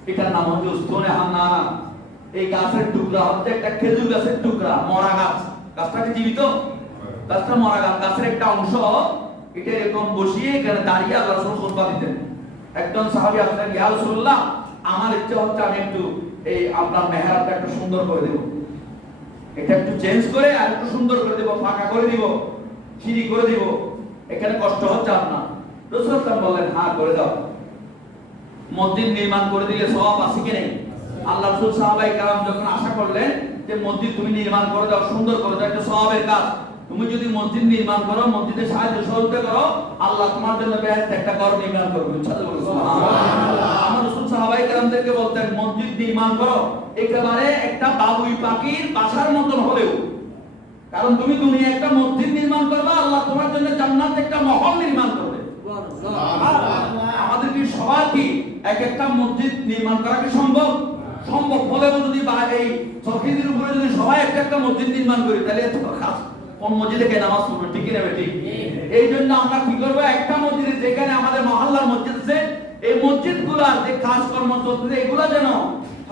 এটার নাম হচ্ছে উস্তনে হান্নানা। এই গাছের টুকরা হচ্ছে একটা খেজুর গাছের টুকরা, মরা গাছ। গাছটা কি জীবিত? গাছটা মরা গাছ। গাছের একটা অংশ এটা এরকম বসিয়ে এখানে দাঁড়িয়ে আল্লাহ রাসূল খুতবা দিতেন। একজন সাহাবী আসলেন, ইয়া রাসূলুল্লাহ, আমার ইচ্ছা হচ্ছে আমি একটু এই আপনার মেহরাবটা একটু সুন্দর করে দেব, এটা একটু চেঞ্জ করে আর একটু সুন্দর করে দেব, ফাঁকা করে দিব, সিঁড়ি করে দিব, এখানে কষ্ট হচ্ছে আপনার। রাসূল সাল্লাল্লাহু বললেন, হ্যাঁ করে দাও। মসজিদ নির্মাণ করে দিলে সওয়াব আছে কি নেই? আল্লাহ রাসূল সাহাবায়ে কেরাম যখন আশা করলেন যে মসজিদ তুমি নির্মাণ করে দাও, সুন্দর করে দাও, একটা সওয়াবের কাজ। তুমি যদি মসজিদ নির্মাণ করো, মসজিদে সাহায্য সহযোগিতা করো, আল্লাহ তোমার জন্য বেহেশতে একটা ঘর নির্মাণ করবে। সুবহানাল্লাহ। আমার রাসূল সাহাবায়ে কেরামদেরকে বলতেন, মসজিদ নির্মাণ করো একেবারে একটা বাবুই পাখির বাসার মতন হলেও, কারণ তুমি দুনিয়া একটা মসজিদ নির্মাণ করবে, আল্লাহ তোমার জন্য জান্নাতে একটা মহল নির্মাণ করবে। আমাদের কি সবার কি এক একটা মসজিদ নির্মাণ করা কি সম্ভব? সম্ভব হলেও যদি এই চৌকিদের উপরে যদি সবাই একটা একটা মসজিদ নির্মাণ করি, তাহলে কোন মসজিদে কে নামাজ পড়বে? ঠিক না বেঠিক? এই জন্য আমরা কি করবো, একটা মসজিদে যেখানে আমাদের মহল্লার মসজিদ আছে, এই মসজিদগুলোর যে কাজকর্ম চলতেছে এগুলো যেন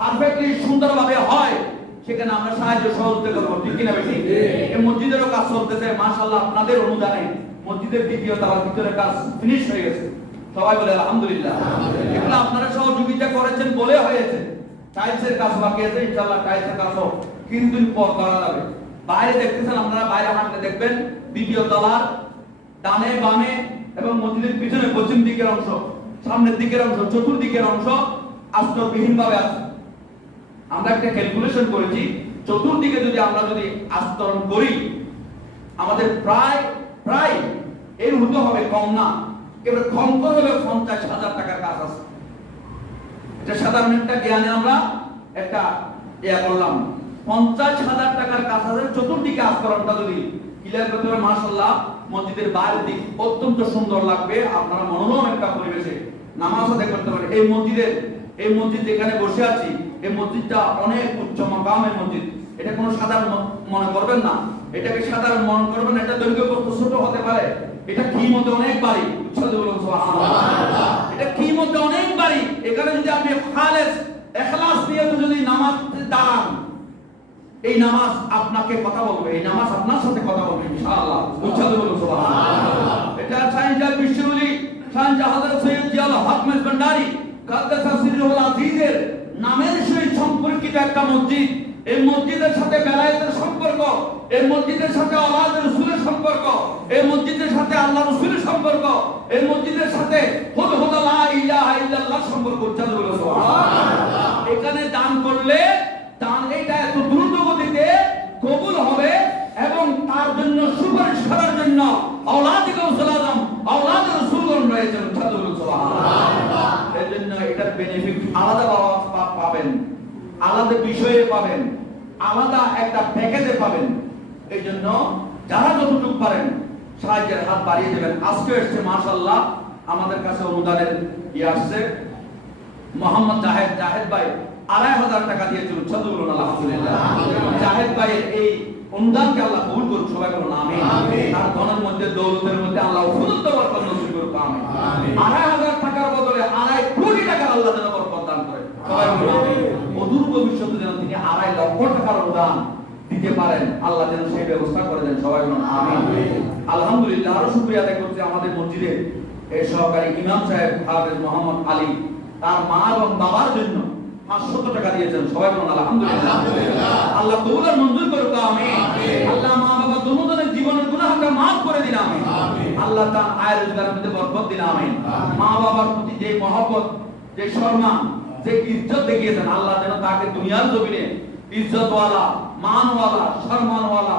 পারফেক্টলি সুন্দরভাবে হয়, সেখানে আমরা সাহায্য সহযোগিতা করবো। ঠিক না বেঠিক? এই মসজিদেরও কাজ চলতেছে মাশাআল্লাহ, আপনাদের অনুদানে মসজিদের দ্বিতীয় তালার ভিতরে কাজ ফিনিশ হয়ে গেছে। সবাই বলে আলহামদুলিল্লাহ। এগুলো আপনারা সহযোগিতা করেছেন বলে হয়েছে। টাইলসের কাজ বাকি আছে, ইনশাআল্লাহ টাইলসের কাজও কিছুদিন পর করা যাবে। বাইরে দেখতেছেন আপনারা, বাইরে হাঁটলে দেখবেন দ্বিতীয় তলার ডানে বামে এবং মসজিদের পিছনে পশ্চিম দিকের অংশ, সামনের দিকের অংশ, চতুর্দিকের অংশ আস্তরবিহীন ভাবে আছে। আমরা একটা ক্যালকুলেশন করেছি, চতুর্দিকে যদি আমরা আস্তরণ করি, আমাদের প্রায় এর হতে হবে কম না, কেবল কম করে হলে 50,000 টাকার কাজ আছে। এটা সাধারণ একটা জ্ঞানে আমরা একটা করলাম। 50,000 টাকার কাজ আছে। চতুর্দিকে আস্তরণটা যদি ক্লিয়ার করতে পারে, মাশাআল্লাহ মসজিদের বাইরের দিক অত্যন্ত সুন্দর লাগবে। আপনারা মনোরম একটা পরিবেশে নামাজ আদায় করতে পারেন। এই মসজিদ যেখানে বসে আছি, এই মসজিদটা অনেক উচ্চ মাকামের মসজিদ। এটা কোনো সাধারণ মনে করবেন না, এটাকে সাধারণ মনে করবেন না। এটা দৈর্ঘ্য কত ছোট হতে পারে, এটা কি মধ্যে অনেক বাড়ি। সুবহানাল্লাহ। এটা কি মধ্যে অনেক বাড়ি। এখানে যদি আপনি খালেস ইখলাস নিয়ে যদি নামাজ দাঁড়ান, এই নামাজ আপনাকে কথা বলবে, এই নামাজ আপনার সাথে কথা বলবে ইনশাআল্লাহ। সুবহানাল্লাহ। এটা সাইনজাল বিশ্বলি সাইনজাল হযরত সৈয়দ জিয়াউল হক মেজবান্ডারি কাদ্দাসা সিররুল আজিজের নামের সহিত সম্পর্কিত একটা মসজিদ। এই মসজিদের সাথে বেলায়েতের সম্পর্ক, এই মসজিদের সাথে আওলাদের রাসূলের সম্পর্ক, এই মসজিদের সাথে আল্লাহ রাসূলের সম্পর্ক, এই মসজিদের সাথে হুদ লা ইলাহা ইল্লাল্লাহ সম্পর্ক। সুবহানাল্লাহ। এখানে দান করলে দান এটা এত দ্রুত গতিতে কবুল হবে এবং তার জন্য সুপারিশ করার জন্য আওলাদে গাউসুল আজম, আওলাদে রাসূলগণ রয়েছেন। সুবহানাল্লাহ। এজন্য এটার বেনিফিট আলাদা পাবেন, আলাদা বিষয়ে পাবেন, আলাদা একটা প্যাকেজে পাবেন। এই জন্য যারা যতটুকু পারেন সাহায্যের হাত বাড়িয়ে দেবেন। আজকে এসছে মাশাআল্লাহ আমাদের কাছে অনুদানের আসছে মোহাম্মদ জাহেদ ভাই 2500 টাকা দিয়েছেন। উচ্ছ্বাস বলুন আলহামদুলিল্লাহ। জাহেদ ভাইয়ের এই অনুদানকে আল্লাহ কবুল করুন, সবাই বলুন আমিন। তার ধনের মধ্যে দৌলতের মধ্যে আল্লাহ ফুলন্ত বরকত নসিব করুন, আমিন। 2500 টাকার বদলে 2.5 কোটি টাকা আল্লাহ যেন বরকত দান করে, সবাই বলুন আমিন। অদূর ভবিষ্যতে যেন তিনি 2.5 লক্ষ টাকার অনুদান দিতে পারেন, আল্লাহ যেন সেই ব্যবস্থা করে দেন, সবাই বলুন আমিন। আলহামদুলিল্লাহ। আরো শুকরিয়া আদায় করছি আমাদের মসজিদের এই সহকারী ইমাম সাহেব হাফেজ মোহাম্মদ আলী, তার মা এবং বাবার জন্য 500 টাকা দিয়েছেন, সবাই বলুন আলহামদুলিল্লাহ। আল্লাহ কবুল আর মঞ্জুর করুক, আমিন। আল্লাহ মা বাবা দুজনের জীবনের গুনাহকে maaf করে দিন, আমিন। আল্লাহ তার আয় রোজগারের মধ্যে বরকত দিন, আমিন। মা বাবার প্রতি যে মহব্বত, যে সম্মান, যে ইজ্জত দেখিয়েছেন, আল্লাহ যেন তাকে দুনিয়ার জমিনে ইজ্জতওয়ালা, মানওয়ালা, সম্মানওয়ালা,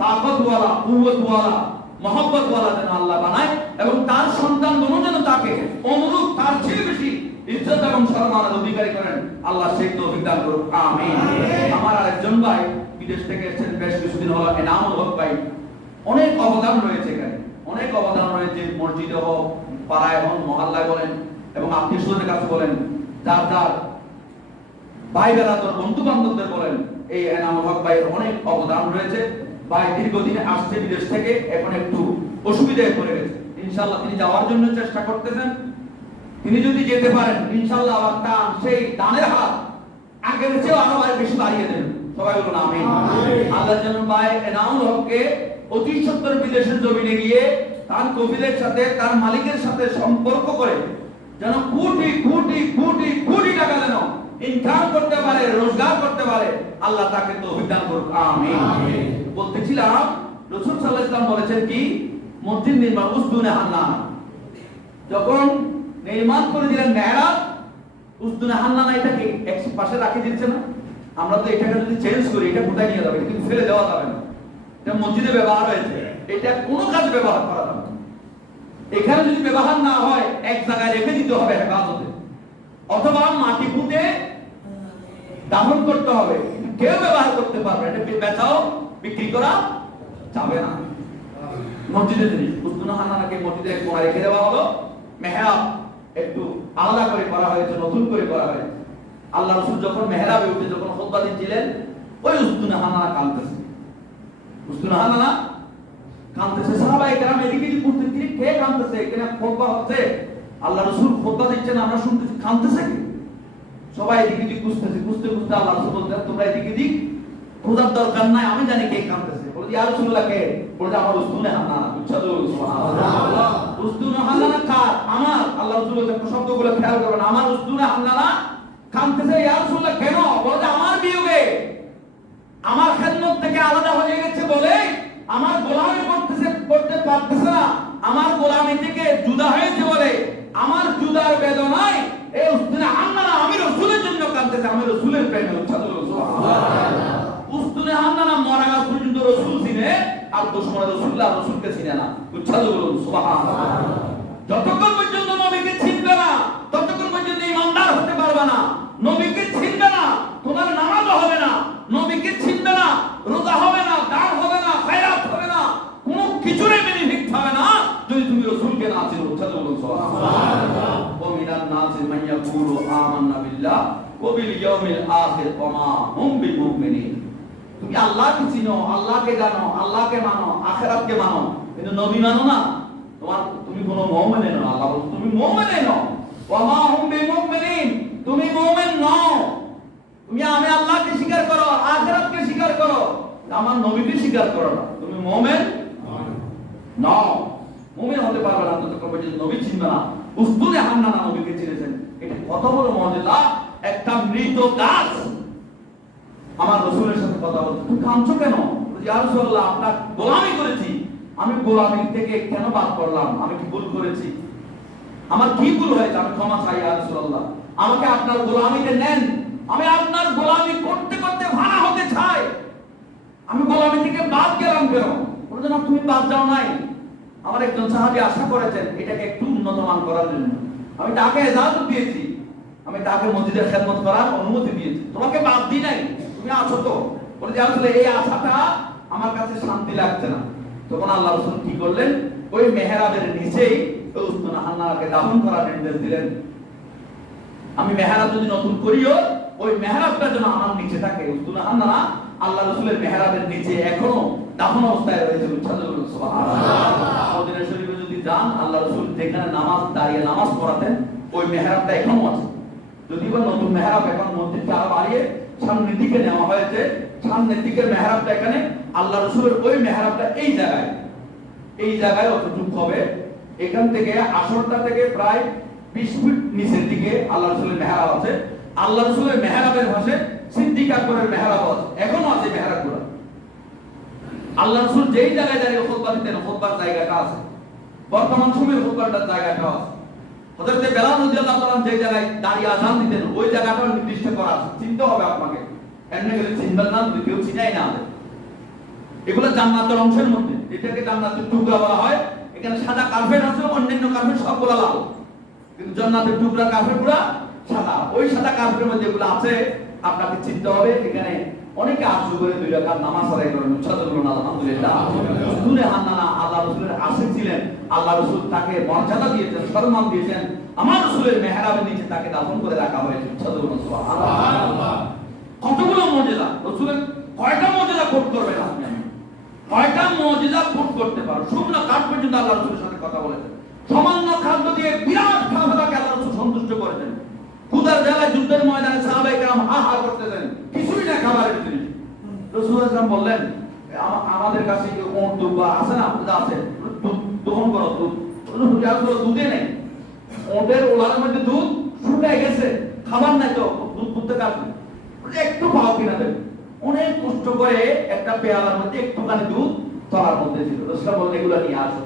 তাকতওয়ালা, কুওয়াতওয়ালা, মহব্বতওয়ালা যেন আল্লাহ বানায়, এবং তার সন্তানগণ যেন তাকে অনুরূপ তার চেয়ে বেশি ইজ্জত এবং সম্মানের অধিকারী করেন, আল্লাহ সেই তৌফিক দান করুন, আমিন। আমার আরেকজন ভাই বিদেশ থেকে এসেছেন বেশ কিছুদিন হলো, এনামুল হক ভাই। অনেক অবদান রয়েছে এখানে, অনেক অবদান রয়েছে মসজিদে হোক, পাড়ায় হোক, মহল্লায় বলেন এবং আত্মীয় স্বজনের কাছে বলেন, যার যার ভাই বেড়াদর বন্ধু বান্ধবদের বলেন, এই এনামুল হক ভাইয়ের অনেক অবদান রয়েছে। ভাই দীর্ঘদিনে আসছে বিদেশ থেকে, এখন একটু অসুবিধায় পড়ে গেছে। ইনশাআল্লাহ তিনি যাওয়ার জন্য চেষ্টা করতেছেন। তিনি যদি যেতে পারেন ইনশাআল্লাহ আবার তার সেই দানের হাত আগের চেয়েও আরো বেশি বাড়িয়ে দেন, সবাই বলুন আমিন। আল্লাহ যেন ভাই এনামুল হককে অতি সত্তর বিদেশের জমিনে গিয়ে তার কবিলের সাথে, তার মালিকের সাথে সম্পর্ক করে যেন কোটি কোটি কোটি কোটি টাকা যেন ইনকাম করতে পারে, রোজগার করতে পারে, আল্লাহ তাকে তৌফিক দান করুক, আমিন। বলতেছিলাম রাসূল সাল্লাল্লাহু আলাইহি ওয়াসাল্লাম বলেছেন কি, মসজিদ নির্মাণ উসদুনে হান্নানা যখন নির্মাণ করে দিলেন মেহরাব, উসদুনে হান্নানা এটাকে এক পাশে রাখে দিচ্ছে না। আমরা তো এটাকে যদি চেঞ্জ করি, এটা কোথায় নিয়ে যাবে? কিন্তু ফেলে দেওয়া যাবে না, এটা মসজিদে ব্যবহার হয়েছে, এটা কোনো কাজে ব্যবহার করা যাবে না। এখানে যদি ব্যবহার না হয় এক জায়গায় রেখে দিতে হবে হেফাজতে, অথবা মাটি পুঁতে দাফন করতে হবে, কেউ ব্যবহার করতে পারবে, এটা বেচাও বিক্রি করা যাবে না। মসজিদে জিনিস উসদুনে হান্নানাকে মসজিদে এক কোণায় রেখে দেওয়া হলো, মেহরাব একটু আলাদা করে করা হয়েছে, নতুন করে করা হয়েছে। আল্লাহ রাসূল যখন মেহরাবে উঠে যখন খুতবা দিচ্ছিলেন, ওই উসদুনে হান্নানা কাঁদতেছে, উসদুনে হান্নানা কাঁদতেছে। সাহাবায়ে কেরাম এদিকে কি করতেছে, কে কাঁদতেছে? এখানে খুতবা হচ্ছে, আল্লাহ রাসূল খুতবা দিচ্ছেন, আমরা শুনতেছি, কাঁদতেছে কি? সবাই এদিকে দিক খুঁজতেছে, খুঁজতে খুঁজতে আল্লাহ রাসূল বলতেন, তোমরা এদিকে দিক খোঁজার দরকার নাই, আমি জানি কে কাঁদতেছে। বলে ইয়া রাসূলুল্লাহ কে? বলে আমার উসদুনে হান্নানা। সুবহানাল্লাহ। উসদুনে হান্নানা কার? আমার। আল্লাহ রাসূল বলেন, শব্দগুলো খেয়াল করবেন, আমার উসদুনে হান্নানা কাঁদতেছে। ইয়া রাসূলুল্লাহ কেন? বলে আমার বিয়োগে, আমার খেদমত থেকে আলাদা হয়ে গেছে বলে আমার গোলামি করতে পারতেছে না, আমার গোলামি থেকে জুদা হয়েছে বলে আমার জুদার বেদনায় এই উসদুনে হান্নানা আমি রাসূলের জন্য কাঁদতেছে, আমি রাসূলের প্রেমে। সুবহানাল্লাহ। উসদুনে হান্নানা মরা না পর্যন্ত রাসূল চিনে, আর দুশমন রাসূলুল্লাহ রাসূলকে চিনে না। উচ্চারণ করুন সুবহানাল্লাহ। যতক্ষণ পর্যন্ত নবীকে চিনবে না, ততক্ষণ পর্যন্ত ঈমানদার হতে পারবে না। নবীকে চিনবে না, তোমার নামাজ হবে না। নবীকে চিনবে না, রোজা হবে না, দান হবে না, খায়রাত হবে না, কোনো কিছুরই বেনিফিট হবে না যদি তুমি রাসূলকে না চিনো। উচ্চারণ করুন সুবহানাল্লাহ। ওয়া মিনান নাসি মান ইয়াকুলু আমান্না বিল্লাহ ওয়া বিল ইয়াউমিল আখির ওয়া মা হুম বিমুমিনিন। তুমি আল্লাহকে চিনো, আল্লাহকে জানো, আল্লাহকে মানো, আখিরাতকে মানো, কিন্তু নবী মানো না, তুমি কোনো মুমিন নও। আল্লাহ বলেন তুমি মুমিন নও। ওয়া মা হুম বিমুমিনিন, তুমি মুমিন নও। তুমি আমি আল্লাহকে স্বীকার করো, আখিরাতকে স্বীকার করো, আমার নবীকে স্বীকার করো না, তুমি মুমিন নও। মুমিন হতে পারবে না যতক্ষণ পর্যন্ত নবী চিনবে না। উসদুনে হান্নানা নবীকে চিনেছেন, এটা কত বড় মুজিজা। একটা মৃত গাছ আমার রাসূলের সাথে কথা বলছে, তুমি কাঁদছো কেন? ইয়া রাসূলুল্লাহ, আপনার গোলামি করেছি, আমি গোলামি থেকে কেন বাদ পড়লাম? আমি কি ভুল করেছি? আমার কি ভুল হয়েছে? আমি ক্ষমা চাই ইয়া রাসূলুল্লাহ, আমাকে আপনার গোলামিতে নেন। আমি আপনার গোলামি করতে করতে ভাড়া হতে চাই, আমি গোলামি থেকে বাদ গেলাম কেন? বলছেন তুমি বাদ যাও নাই, আমার একজন সাহাবী আশা করেছেন এটাকে একটু উন্নত মান করার জন্য, আমি তাকে ইজাজত দিয়েছি, আমি তাকে মসজিদের খেদমত করার অনুমতি দিয়েছি, তোমাকে বাদ দিই নাই, তুমি আছো তো। বলে আসলে এই আশাটা আমার কাছে শান্তি লাগছে না। তখন আল্লাহ রাসূল কি করলেন, ওই মেহরাবের নিচেই উসমান হান্নাকে দাফন করার নির্দেশ দিলেন। আমি মেহরাব যদি নতুন করিও ওই মেহরাবটা যেন আমার নিচে থাকে। উসমান হান্না আল্লাহ রাসূলের মেহরাবের নিচে এখনো দাফন অবস্থায় রয়েছে। সুবহানাল্লাহ। মদিনা শরীফে যদি যান আল্লাহ রাসূল যেখানে নামাজ দাঁড়িয়ে নামাজ পড়াতেন ওই মেহরাবটা এখনো আছে। যদি বা নতুন মেহরাব এখন মসজিদটা আরো বাড়িয়ে সামনের দিকে নেওয়া হয়েছে, সামনের দিকের মেহরাবটা এখানে, আল্লাহ রাসূলের ওই মেহরাবটা এই জায়গায় অতটুক হবে। এখান থেকে আসরটা থেকে প্রায় 20 ফিট নিচের দিকে আল্লাহ রাসূলের মেহরাব আছে। আল্লাহ রাসূলের মেহরাবের পাশে সিদ্দিক আকবরের মেহরাব আছে, এখনো আছে মেহরাবগুলো। আল্লাহ রাসূল যেই জায়গায় দাঁড়িয়ে খুতবা দিতেন খুতবার জায়গাটা আছে, বর্তমান সময়ে খুতবাটার জায়গাটা আছে। হযরত বেলাল রাদিয়াল্লাহু তাআলা যে জায়গায় দাঁড়িয়ে আযান দিতেন ওই জায়গাটাও নির্দিষ্ট করা আছে। চিনতে হবে আপনাকে, এমনি করে চিনবেন না, কেউ চিনাই না। এগুলো জান্নাতের অংশের মধ্যে, এটাকে জান্নাতের টুকরা বলা হয়। এখানে সাদা কার্পেট আছে, অন্যান্য কার্পেট সবগুলো লাল, কিন্তু জান্নাতের টুকরা কার্পেটগুলো সাদা। ওই সাদা কার্পেটের মধ্যে এগুলো আছে, আপনাকে চিনতে হবে। এখানে অনেকে আরজু করে 2 রাকাত নামাজ আদায় করেন, সাদুল্লাহ আলহামদুলিল্লাহ। নূরে হান্নানা আল্লাহ রাসূলের আশিক ছিলেন, আল্লাহ রাসূল তাকে মর্যাদা দিয়েছেন, সম্মান দিয়েছেন। আমার রাসূলের মেহরাবের নিচে তাকে দাফন করে রাখা হয়েছে। সুবহানাল্লাহ। কতগুলো মুজিজা রাসূলের, কয়টা মুজিজা কোট করবেন আপনি? কয়টা মুজিজা কোট করতে পারো? শুকনো কাঠ পর্যন্ত আল্লাহ রাসূলের সাথে কথা বলেছেন। সামান্য খাদ্য দিয়ে বিরাট কাফেলাকে আল্লাহ রাসূল সন্তুষ্ট করেছেন। ক্ষুধার জায়গায় যুদ্ধের ময়দানে সাহাবায়ে কেরাম হাহা করতেছেন, কিছুই না খাবারের জন্য। রাসূল সাল্লাল্লাহু আলাইহি ওয়াসাল্লাম বললেন, আমাদের কাছে কি কোন দুধ আছে না? দুধ আছে, দুধ দহন করো। দুধে নেই, ওদের ওলার মধ্যে দুধ শুকায় গেছে, খাবার নাই তো দুধ করতে কাটবে, একটু পাও কিনা দেবে। অনেক কষ্ট করে একটা পেয়ালার মধ্যে একটুখানি দুধ তলার মধ্যে ছিল। রাসূল বললেন এগুলো নিয়ে আসো।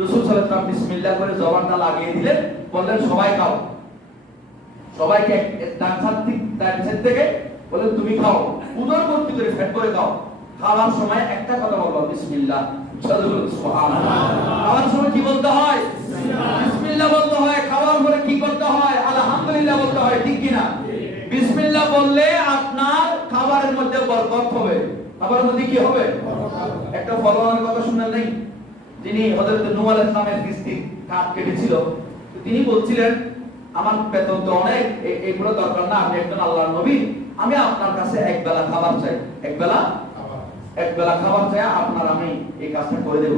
রাসূল সাল্লাল্লাহু আলাইহি ওয়াসাল্লাম বিসমিল্লাহ করে জবানটা লাগিয়ে দিলেন, বললেন সবাই খাও। সবাইকে ডান সাইড থেকে বললেন তুমি খাও, উদর ভর্তি করে পেট করে খাও। খাওয়ার সময় একটা কথা বলবো, বিসমিল্লাহ। সুবহানাল্লাহ। খাওয়ার সময় কি বলতে হয়? বিসমিল্লাহ বলতে হয়। খাওয়ার পরে কি করতে হয়? আলহামদুলিল্লাহ বলতে হয়, ঠিক কি না? বিসমিল্লাহ বললে আপনার খাবারের মধ্যে বরকত হবে। খাবারের মধ্যে কি হবে? একটা ফলোয়ারের কথা শুনেন নাই, যিনি হযরত নূহ আলাইহিস সালামের কিস্তি কাট কেটেছিল। তিনি বলছিলেন আমার বেতন তো অনেক, এগুলো দরকার না, আমি একজন আল্লাহর নবী, আমি আপনার কাছে এক বেলা খাবার চাই, এক বেলা খাবার চাই, আপনার আমি এই কাজটা করে দেব।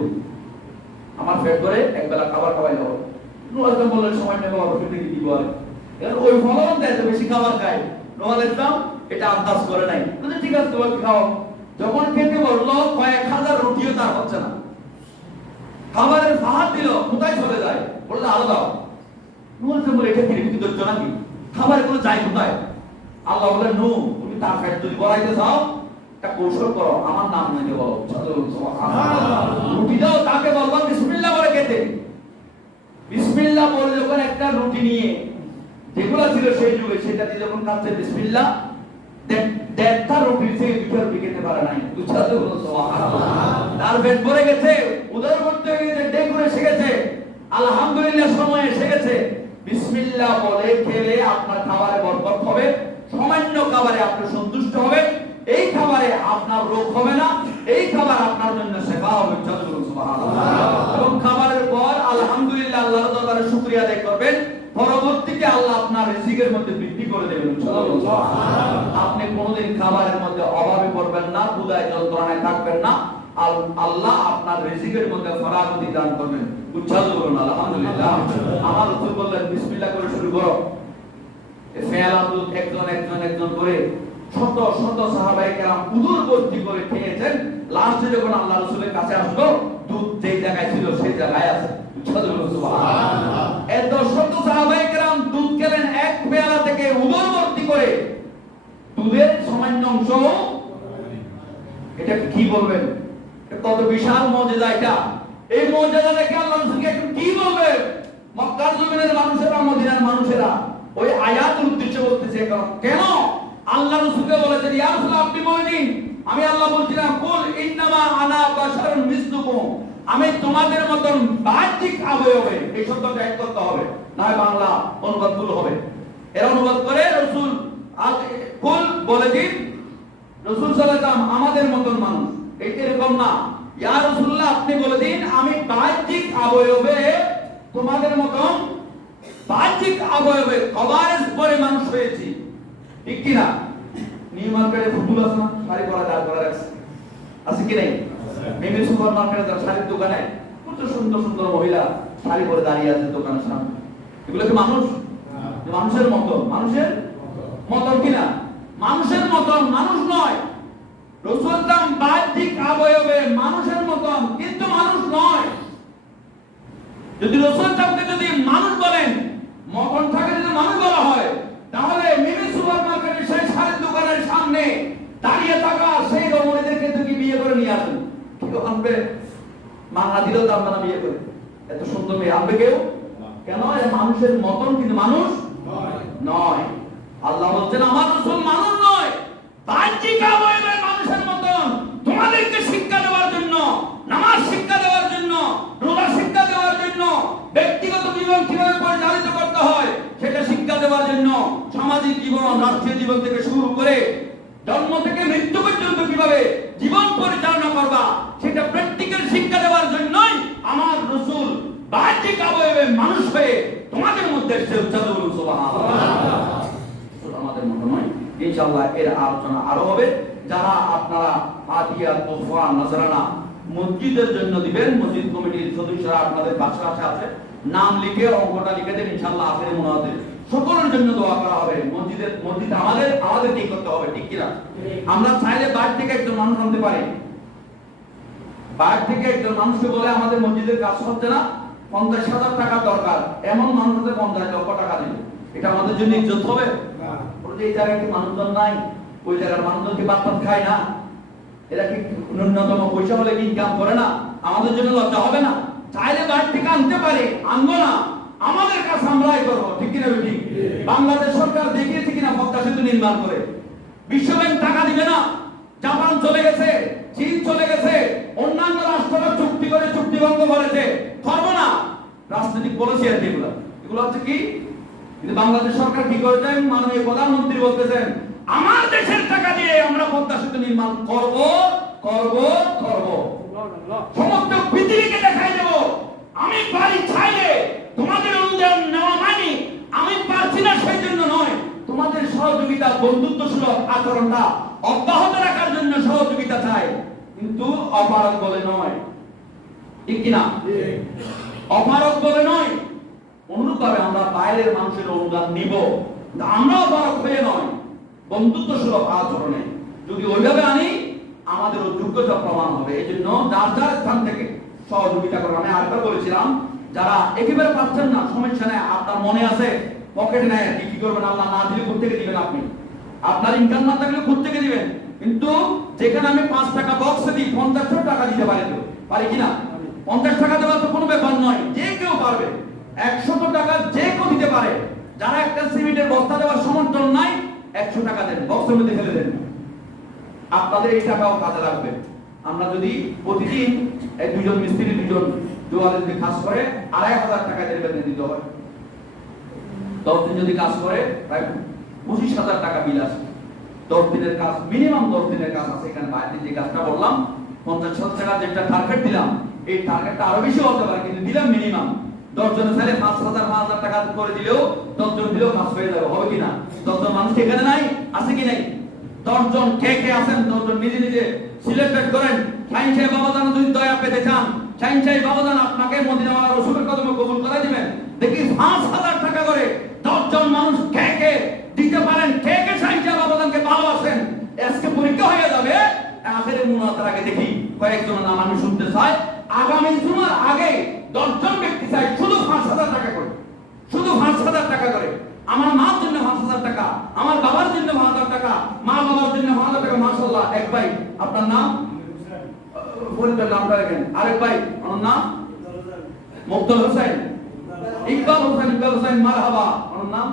আমার পেট করে এক বেলা খাবার খাওয়াই দেবো। নূহ আলাইহিস সালাম বললেন সময় নেব, অবশ্যই কি দিব। আর ওই ফলন দেয় বেশি খাবার খায়। নূহ আলাইহিস সালাম এটা আন্দাজ করে নাই, বলে ঠিক আছে তোমাকে খাও। যখন খেতে বললো কয়েক হাজার রুটিও তার হচ্ছে না, খাবারের ফাহাদ দিল, কোথায় চলে যায়, বললো আরো দাও। নূহ আলাইহিস সালাম বলে এটা কি কি ধরছো নাকি, খাবার এগুলো যায় কোথায়? আল্লাহ বলে নূহ তুমি তার পেট যদি ভরাইতে চাও একটা কৌশল করো, আমার নাম নিয়ে বলো। সুবহানাল্লাহ। রুটি দাও, তাকে বলবা বিসমিল্লাহ বলে খেতে। বিসমিল্লাহ বলে যখন একটা রুটি নিয়ে, যেগুলো ছিল সেই যুগে, সেটা দিয়ে যখন খাচ্ছে বিসমিল্লাহ, দেড়টা রুটি থেকে দুটো রুটি খেতে পারে নাই। সুবহানাল্লাহ। তার পেট ভরে গেছে, উদর করতে গেছে, ডেক করে শিখেছে, আলহামদুলিল্লাহ সময় এসে গেছে। বিসমিল্লাহ বলে খেলে আপনার খাবারে বরকত হবে, সামান্য খাবারে আপনি সন্তুষ্ট হবেন, এই খাবারে আপনার রোগ হবে না, এই খাবার আপনার জন্য সেবা হবে। সুবহানাল্লাহ। এবং খাবারের পর আলহামদুলিল্লাহ আল্লাহর দরবারে শুকরিয়া আদায় করবেন, পরবর্তীতে আল্লাহ আপনার রিজিকের মধ্যে বৃদ্ধি করে দেবেন। সুবহানাল্লাহ। আপনি কোনোদিন খাবারের মধ্যে অভাবে পড়বেন না, ক্ষুধায় যন্ত্রণায় থাকবেন না, আল্লাহ আপনার রিজিকের মধ্যে ফরাগতি দান করবেন। উচ্চারণ করুন আলহামদুলিল্লাহ। আমার রাসূল বললেন বিসমিল্লাহ করে শুরু করো। ফেয়ালাতুল একজন করে শত শত সাহাবায়ে কেরাম উদর ভর্তি করে খেয়েছেন। লাস্টে যখন আল্লাহ রাসূলের কাছে আসলো, দুধ যেই জায়গায় ছিল সেই জায়গায় আছে। সুবহানাল্লাহ। এত শত সাহাবায়ে কেরাম দুধ খেলেন এক পেয়ালা থেকে উদর ভর্তি করে, দুধের সামান্য অংশ। এটা কি বলবেন? কত বিশাল মুজিজা এটা। এই মুজিজা দেখে আল্লাহ রাসূলকে একটু কি বলবেন? মক্কার জমিনের মানুষেরা, মদিনার মানুষেরা ওই আয়াতের উদ্দেশ্যে বলতেছে, কেন আল্লাহ রাসূলকে বলেছেন ইয়া রাসূল আপনি বলে দিন, আমি আল্লাহ বলছিলাম কুল ইন্নামা আনা বাশারুন মিসলুকুম, আমি তোমাদের মতন বাহ্যিক অবয়বে। এই শব্দটা এক করতে হবে, না বাংলা অনুবাদ ভুল হবে। এর অনুবাদ করে রাসূল কুল বলে দিন, রাসূল সাল্লাল্লাহু আলাইহি ওয়াসাল্লাম আমাদের মতন মানুষ, এটা এরকম না। ইয়া রাসূলুল্লাহ আপনি বলে দিন আমি বাহ্যিক অবয়বে তোমাদের মতন বাহ্যিক অবয়বে কভারেজ পরে মানুষ হয়েছি, ঠিক কিনা? নিউ মার্কেটে ফুটবল আছে না, শাড়ি পরা দাঁড় করা রাখছে, আছে কি নাই? মেমি সুপার মার্কেটে শাড়ির দোকানে প্রচুর সুন্দর সুন্দর মহিলা শাড়ি পরে দাঁড়িয়ে আছে দোকানের সামনে। এগুলো কি মানুষ? মানুষের মতন, মানুষের মতন কিনা? মানুষের মতন, মানুষ নয়। রাসূল তাম বাহ্যিক অবয়বে মানুষের মতন, কিন্তু মানুষ নয়। যদি রাসূল তামকে যদি মানুষ বলেন, মতন থাকে যদি মানুষ বলা হয়, তাহলে মিমি সুপার মার্কেটের সেই শাড়ির দোকানের সামনে দাঁড়িয়ে থাকা সেই রমণীদেরকে তুমি বিয়ে করে নিয়ে আসুন, কেউ আনবে? মাংলা দিলেও তার না বিয়ে করে, এত সুন্দর মেয়ে আনবে কেউ? কেন? এরা মানুষের মতন, কিন্তু মানুষ নয়। আল্লাহ বলছেন আমার রাসূল মানুষ নয়, বাহ্যিক অবয়বের মানুষের মতন। তোমাদেরকে শিক্ষা দেওয়ার জন্য, নামাজ শিক্ষা দেওয়ার জন্য, রোজা শিক্ষা দেওয়ার জন্য, ব্যক্তিগত জীবন কিভাবে পরিচালিত করতে হয় সেটা শিক্ষা দেওয়ার জন্য, সামাজিক জীবন, রাষ্ট্রীয় জীবন থেকে শুরু করে জন্ম থেকে মৃত্যু পর্যন্ত কিভাবে জীবন পরিচালনা করবা সেটা প্র্যাকটিক্যাল শিক্ষা দেওয়ার জন্যই আমার রাসূল বাহ্যিক অবয়বে মানুষ হয়ে তোমাদের মধ্যে এসে উচ্চারণ করুন সুবহানাল্লাহ। আমাদের মতো নয়। ইনশাআল্লাহ এর আলোচনা আরো হবে। যারা আপনারা হাদিয়া, তোহফা, নজরানা মসজিদের জন্য দিবেন, মসজিদ কমিটির সদস্যরা আপনাদের পাশে আছে, নাম লিখে অঙ্কটা লিখে দেন। ইনশাআল্লাহ আখেরি মুনাজাতে সকলের জন্য দোয়া করা হবে। মসজিদ আমাদের কি করতে হবে, ঠিক কিনা? আমরা চাইলে বাইরে থেকে একজন মানুষ আনতে পারি। বাইরে থেকে একজন মানুষকে বলে আমাদের মসজিদের কাজ হচ্ছে না, 50,000 টাকা দরকার, এমন মানুষদের 50 লক্ষ টাকা দিবে, এটা আমাদের জন্য ইজ্জত হবে? এই জায়গায় কি মানুষজন নাই? ওই জায়গার মানুষজন কি ভাত খায় না? এরা কি ন্যূনতম পয়সা হলে ইনকাম করে না? আমাদের জন্য লজ্জা হবে না? চাইলে বাইরে থেকে আনতে পারি, আনবো না, আমাদের কাজ আমরাই করবো, ঠিক কিনা? ঠিক। বাংলাদেশ সরকার দেখিয়েছে কিনা পদ্মা সেতু নির্মাণ করে? বিশ্বব্যাংক টাকা দিবে না? জাপান চলে গেছে, চীন চলে গেছে, অন্যান্য রাষ্ট্ররা চুক্তি করে চুক্তি ভঙ্গ করেছে, করবো না। রাজনৈতিক পলিসি আছে এগুলো, এগুলো হচ্ছে কি? কিন্তু বাংলাদেশ সরকার কি করেছে? মাননীয় প্রধানমন্ত্রী বলতেছেন আমার দেশের টাকা দিয়ে আমরা পদ্মা সেতু নির্মাণ করব করব করব, সমস্ত পৃথিবীকে দেখাই দেব আমি পারি। চাইলে তোমাদের অনুদান নেওয়া মানে আমি পারছি না সেই জন্য নয়, তোমাদের সহযোগিতা, বন্ধুত্ব সুলভ আচরণটা অব্যাহত রাখার জন্য সহযোগিতা চাই, কিন্তু অপারগ বলে নয়, ঠিক কিনা? অপারগ বলে নয়। অনুরূপভাবে আমরা বাইরের মানুষের অনুদান নিব, আমরা অপারগ হয়ে নয়, বন্ধুত্ব সুলভ আচরণে যদি ওইভাবে আনি আমাদের যোগ্যতা প্রমাণ হবে। এই জন্য যার যার স্থান থেকে সহযোগিতা করবো। আমি আরেকবার বলেছিলাম, যারা একেবারে পাচ্ছেন না, সমস্যা নেই, আপনার মনে আছে, পকেটে নেয়, কি করবেন? আল্লাহ না দিলে কোথা থেকে দিবেন? আপনি আপনার ইনকাম না থাকলে কোথা থেকে দিবেন? কিন্তু যেখানে আমি 5 টাকা বক্সে দিই, 50 টাকা দিতে পারি, তো পারি কিনা? 50 টাকা দেওয়া তো কোনো ব্যাপার নয়, যে কেউ পারবে। 100 টাকা যে কেউ দিতে পারে। যারা একটা সিমেন্টের বস্তা দেওয়ার সমর্থন নাই, 100 টাকা দেন, বক্সের মধ্যে ফেলে দেন, আপনাদের এই টাকাও কাজে লাগবে। আমরা যদি প্রতিদিন এই দুজন মিস্ত্রি, দুজন জোয়ারে যদি কাজ করে 2,500 টাকা বেতন দিতে হয়, 10 দিন যদি কাজ করে প্রায় 25,000 টাকা বিল আসে। 10 দিনের কাজ, মিনিমাম 10 দিনের কাজ আছে। এখানে বাইরে যে কাজটা বললাম 50,000 টাকা যেটা টার্গেট দিলাম, এই টার্গেটটা আরো বেশি হতে পারে, কিন্তু দিলাম মিনিমাম। 10 জনের চাইলে 5,000 টাকা করে দিলেও 10 জন দিলেও কাজ হয়ে যাবে, হবে কিনা? 10 জন মানুষ এখানে নাই, আছে কি নাই? 10 জন কে আছেন? 10 জন নিজে নিজে সিলেক্ট করেন। শাইন সাহেব বাবাজান যদি দয়া পেতে চান, শাইন সাহেব বাবাজান আপনাকে মদিনাওয়ালা রাসূলের কদমে কবুল করে দিবেন। দেখি 5,000 টাকা করে 10 জন মানুষ কে দিতে পারেন, কে শাইন সাহেব বাবাজানকে ভালোবাসেন। আজকে পরীক্ষা হয়ে যাবে, আখেরে মুনাজাতের আগে দেখি কয়েকজনের নাম আমি শুনতে চাই। আগামী জুমার আগে 10 জন ব্যক্তি চাই শুধু 5,000 টাকা করে, শুধু 5,000 টাকা করে। আমার মার জন্য 5,000 টাকা, আমার বাবার জন্য 5,000 টাকা, মা বাবার জন্য 5,000 টাকা। মাশাআল্লাহ। এক ভাই, আপনার নাম? পরিচয় নামটা রাখেন। আরেক ভাই, ওনার নাম মুক্তার হোসেন, ইকবাল হোসেন, মারহাবা। ওনার নাম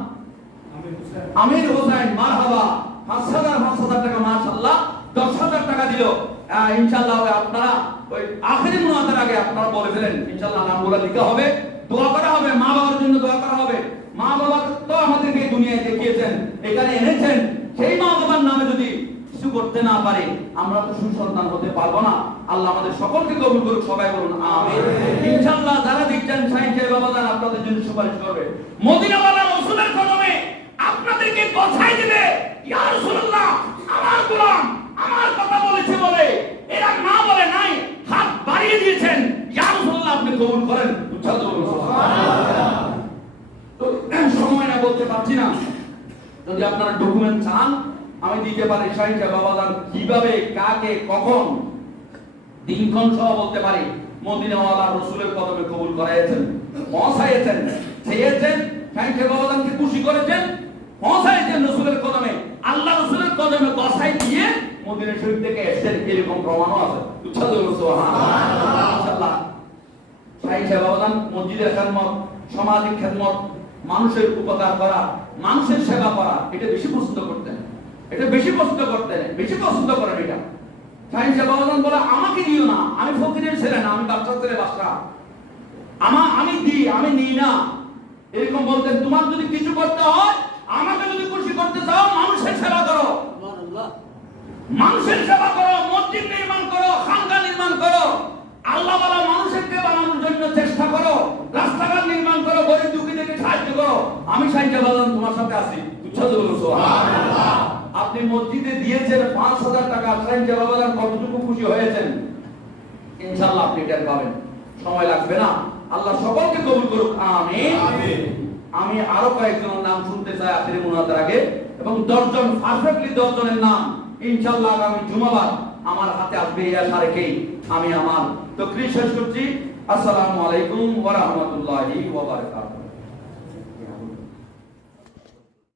আমির হোসেন, মারহাবা। 5,000 টাকা, মাশাআল্লাহ। 10,000 টাকা দিল। ইনশাআল্লাহ আপনারা ওই আখেরি মুনাজাতের আগে আপনারা বলে ফেলেন, ইনশাআল্লাহ নামগুলো লিখা হবে, দোয়া করা হবে, মা বাবার জন্য দোয়া করা হবে। মা বাবা তো আমাদেরকে দুনিয়ায় দেখিয়েছেন, এখানে এনেছেন, সেই মা বাবার নামে যদি করতে না পারি আমরা তো সুসন্তান হতে পারবো না। আল্লাহ আমাদের সকলকে কবুল করুক, সবাই বলুন আমিন। ইনশাআল্লাহ যারা দিচ্ছেন সাইন সাহেব বাবাজান আপনাদের জন্য সুপারিশ করবে। মদিনাওয়ালা রাসূলের কদমে আপনাদেরকে কথাই দিবে, ইয়া রাসূলুল্লাহ আমার গোলাম আমার কথা বলেছে বলে এরা না বলে নাই, হাত বাড়িয়ে দিয়েছেন, ইয়া রাসূলুল্লাহ আপনি কবুল করেন। উচ্চারণ করুন সুবহানাল্লাহ। তো সময় না বলতে পারছি না, যদি আপনারা ডকুমেন্ট চান আমি দিতে পারি। সাইন সাহেব বাবাজান কিভাবে কাকে কখন দিনক্ষণ সহ বলতে পারি। মদিনাওয়ালা রাসূলের কদমে কবুল করাইছেন, পৌঁছাইছেন, চেয়েছেন, সাইন সাহেব বাবাজানকে খুশি করেছেন, পৌঁছাইছেন রাসূলের কদমে, আল্লাহ রাসূলের কদমে বসাই দিয়ে মদিনা শরীফ থেকে এসেছেন, এরকম প্রমাণও আছে। উচ্চারণ করুন সুবহানাল্লাহ। ইনশাআল্লাহ সাইন সাহেব বাবাজান মসজিদের খেদমত, সামাজিক খেদমত, মানুষের উপকার করা, মানুষের সেবা করা, এটা বেশি পছন্দ করতেন, এটা বেশি পছন্দ করতেন, বেশি পছন্দ করেন এটা। সাইন সাহেব বাবাজান বলে আমাকে দিও না, আমি ফকিরের ছেলে না, আমি বাচ্চা ছেলে বাচ্চা, আমি দিই আমি নিই না, এরকম বলতেন। তোমার যদি কিছু করতে হয়, আমাকে যদি খুশি করতে চাও, মানুষের সেবা করো, মানুষের সেবা করো, মসজিদ নির্মাণ করো, খানকা নির্মাণ করো, আল্লাহ ওয়ালা মানুষকে বানানোর জন্য চেষ্টা করো, রাস্তাঘাট নির্মাণ করো, গরিব দুঃখীদেরকে সাহায্য করো। আমি সাইন সাহেব বাবাজান তোমার সাথে আছি। উচ্চারণ করুন সুবহানাল্লাহ। আপনি মসজিদে দিয়েছেন ৫,০০০ টাকা, সাইন সাহেব বাবাজান কতটুকু খুশি হয়েছেন ইনশাআল্লাহ আপনি টের পাবেন, সময় লাগবে না। আল্লাহ সকলকে কবুল করুক, আমিন আমিন। আমি আরো কয়েকজনের নাম শুনতে চাই আখিরি মুনাজাতের আগে, এবং 10 জন পারফেক্টলি 10 জনের নাম ইনশাআল্লাহ আগামী জুমাবার আমার হাতে আসবে। এই আশা রেখেই আমি আমার তাকরীর শেষ করছি। আসসালামু আলাইকুম ওয়া রাহমাতুল্লাহি ওয়া বারাকাতুহু।